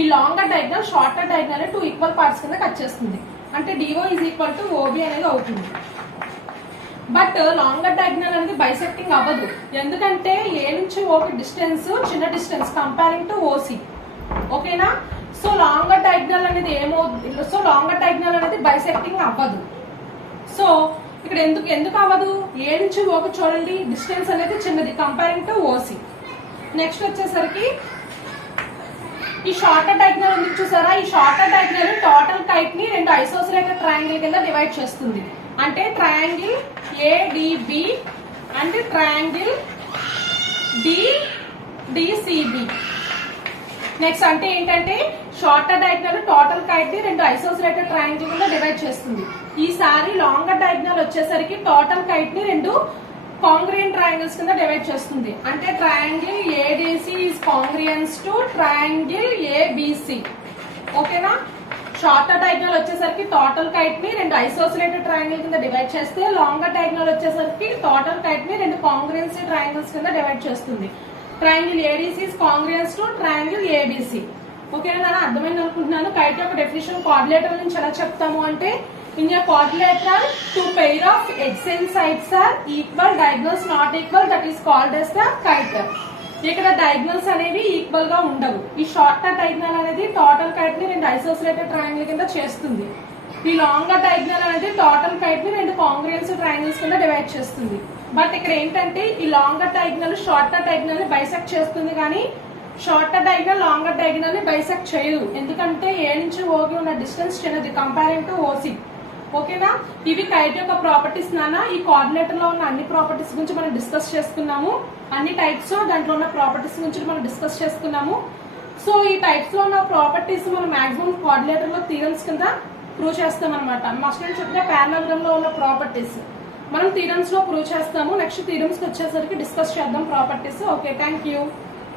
ఈ longer diagonal shorter diagonal two equal parts కింద కట్ చేస్తుంది. అంటే DO is equal to OB అనేది అవుతుంది. బట్ లాంగర్ డయాగ్నల్ అనేది బైసెక్టింగ్ అవ్వదు. ఎందుకంటే ఏ నుంచి ఓకి డిస్టెన్స్ చిన్న డిస్టెన్స్ కంపేరింగ్ టు ఓసి. ఓకేనా. సో లాంగర్ డయాగ్నల్ అనేది బైసెక్టింగ్ అవ్వదు. సో ఇక్కడ ఎందుకు అవ్వదు, ఏ నుంచి ఓకి చూడండి డిస్టెన్స్ అనేది చిన్నది కంపేరింగ్ టు ఓసి. నెక్స్ట్ వచ్చేసరికి ఈ షార్టర్ డయాగ్నల్ ఎందుకు చూసారా, ఈ షార్టర్ డయాగ్నల్ టోటల్ కైట్ ని రెండు ఐసోసిలేటెడ్ ట్రయాంగిల్ కింద డివైడ్ చేస్తుంది. అంటే triangle ADB and triangle DCB. Next అంటే ఏంటంటే, షార్టర్ డయాగ్నల్ టోటల్ కైట్ ని రెండు ఐసోసిలేటెడ్ ట్రయాంగిల్ కింద డివైడ్ చేస్తుంది. ఈసారి లాంగర్ డయాగ్నల్ వచ్చేసరికి టోటల్ కైట్ ని రెండు కాంగ్రియన్ ట్రయాంగిల్స్ కింద డివైడ్ చేస్తుంది. అంటే triangle ADC is congruence to triangle ABC. ఓకేనా. షార్టర్ డయాగ్నల్ వచ్చేసరికి టోటల్ కైట్ ని రెండు ఐసోసిలేటెడ్ ట్రయాంగిల్ కింద డివైడ్ చేస్తే, లాంగర్ డయాగ్నల్ వచ్చేసరికి టోటల్ కైట్ ని రెండు కాంగ్రియన్స్ ట్రయాంగిల్స్ కింద డివైడ్ చేస్తుంది. Triangle ADC is congruence to triangle ABC. ఓకేనా నాన్న, అర్థమైంది అనుకుంటున్నాను. కైట్ యొక్క డెఫినేషన్ కోఆర్డినేటర్ నుంచి ఎలా చెప్తాము అంటే, in a quadrilateral two pair of adjacent sides are equal, diagonals not equal, that is called as the kite. ఇక్కడ డయాగ్నల్స్ అనేవి ఈక్వల్ గా ఉండవు. ఈ షార్టర్ డయాగ్నల్ అనేది టోటల్ కైట్ ని రెండు ఐసోసిలేటెడ్ ట్రయాంగిల్ కింద చేస్తుంది. ఈ లాంగర్ డయాగ్నల్ అనేది టోటల్ కైట్ ని రెండు కాంగ్రియన్స్ ట్రయాంగిల్స్ కింద డివైడ్ చేస్తుంది. బట్ ఇక్కడ ఏంటంటే, ఈ లాంగర్ డయాగ్నల్ షార్టర్ డయాగ్నల్ ని బైసెక్ట్ చేస్తుంది, కానీ షార్టర్ డయాగ్నల్ లాంగర్ డయాగ్నల్ ని బైసెక్ట్ చేయదు. ఎందుకంటే ఏ నుంచి ఓకి ఉన్న డిస్టెన్స్ చిన్నది కంపేరింగ్ టు ఓసి. ఓకేనా. ఇవి కైట్ యొక్క ప్రాపర్టీస్ నాన్న. ఈ కోఆర్డినేటర్ లో ఉన్న అన్ని ప్రాపర్టీస్ గురించి మనం డిస్కస్ చేసుకున్నాము. అన్ని టైప్స్ దాంట్లో ఉన్న ప్రాపర్టీస్ గురించి మనం డిస్కస్ చేసుకున్నాము. సో ఈ టైప్స్ లో ఉన్న ప్రాపర్టీస్ మనం మాక్సిమం కోఆర్డినేటర్ లో థీరమ్స్ కింద ప్రూవ్ చేస్తాం అనమాట. మస్ట్ నేను చెప్పిన పారాగ్రామ్ లో ఉన్న ప్రాపర్టీస్ మనం థీరమ్స్ లో ప్రూవ్ చేస్తాము. నెక్స్ట్ థీరమ్స్ కి వచ్చేసరికి డిస్కస్ చేద్దాం ప్రాపర్టీస్. Okay, thank you.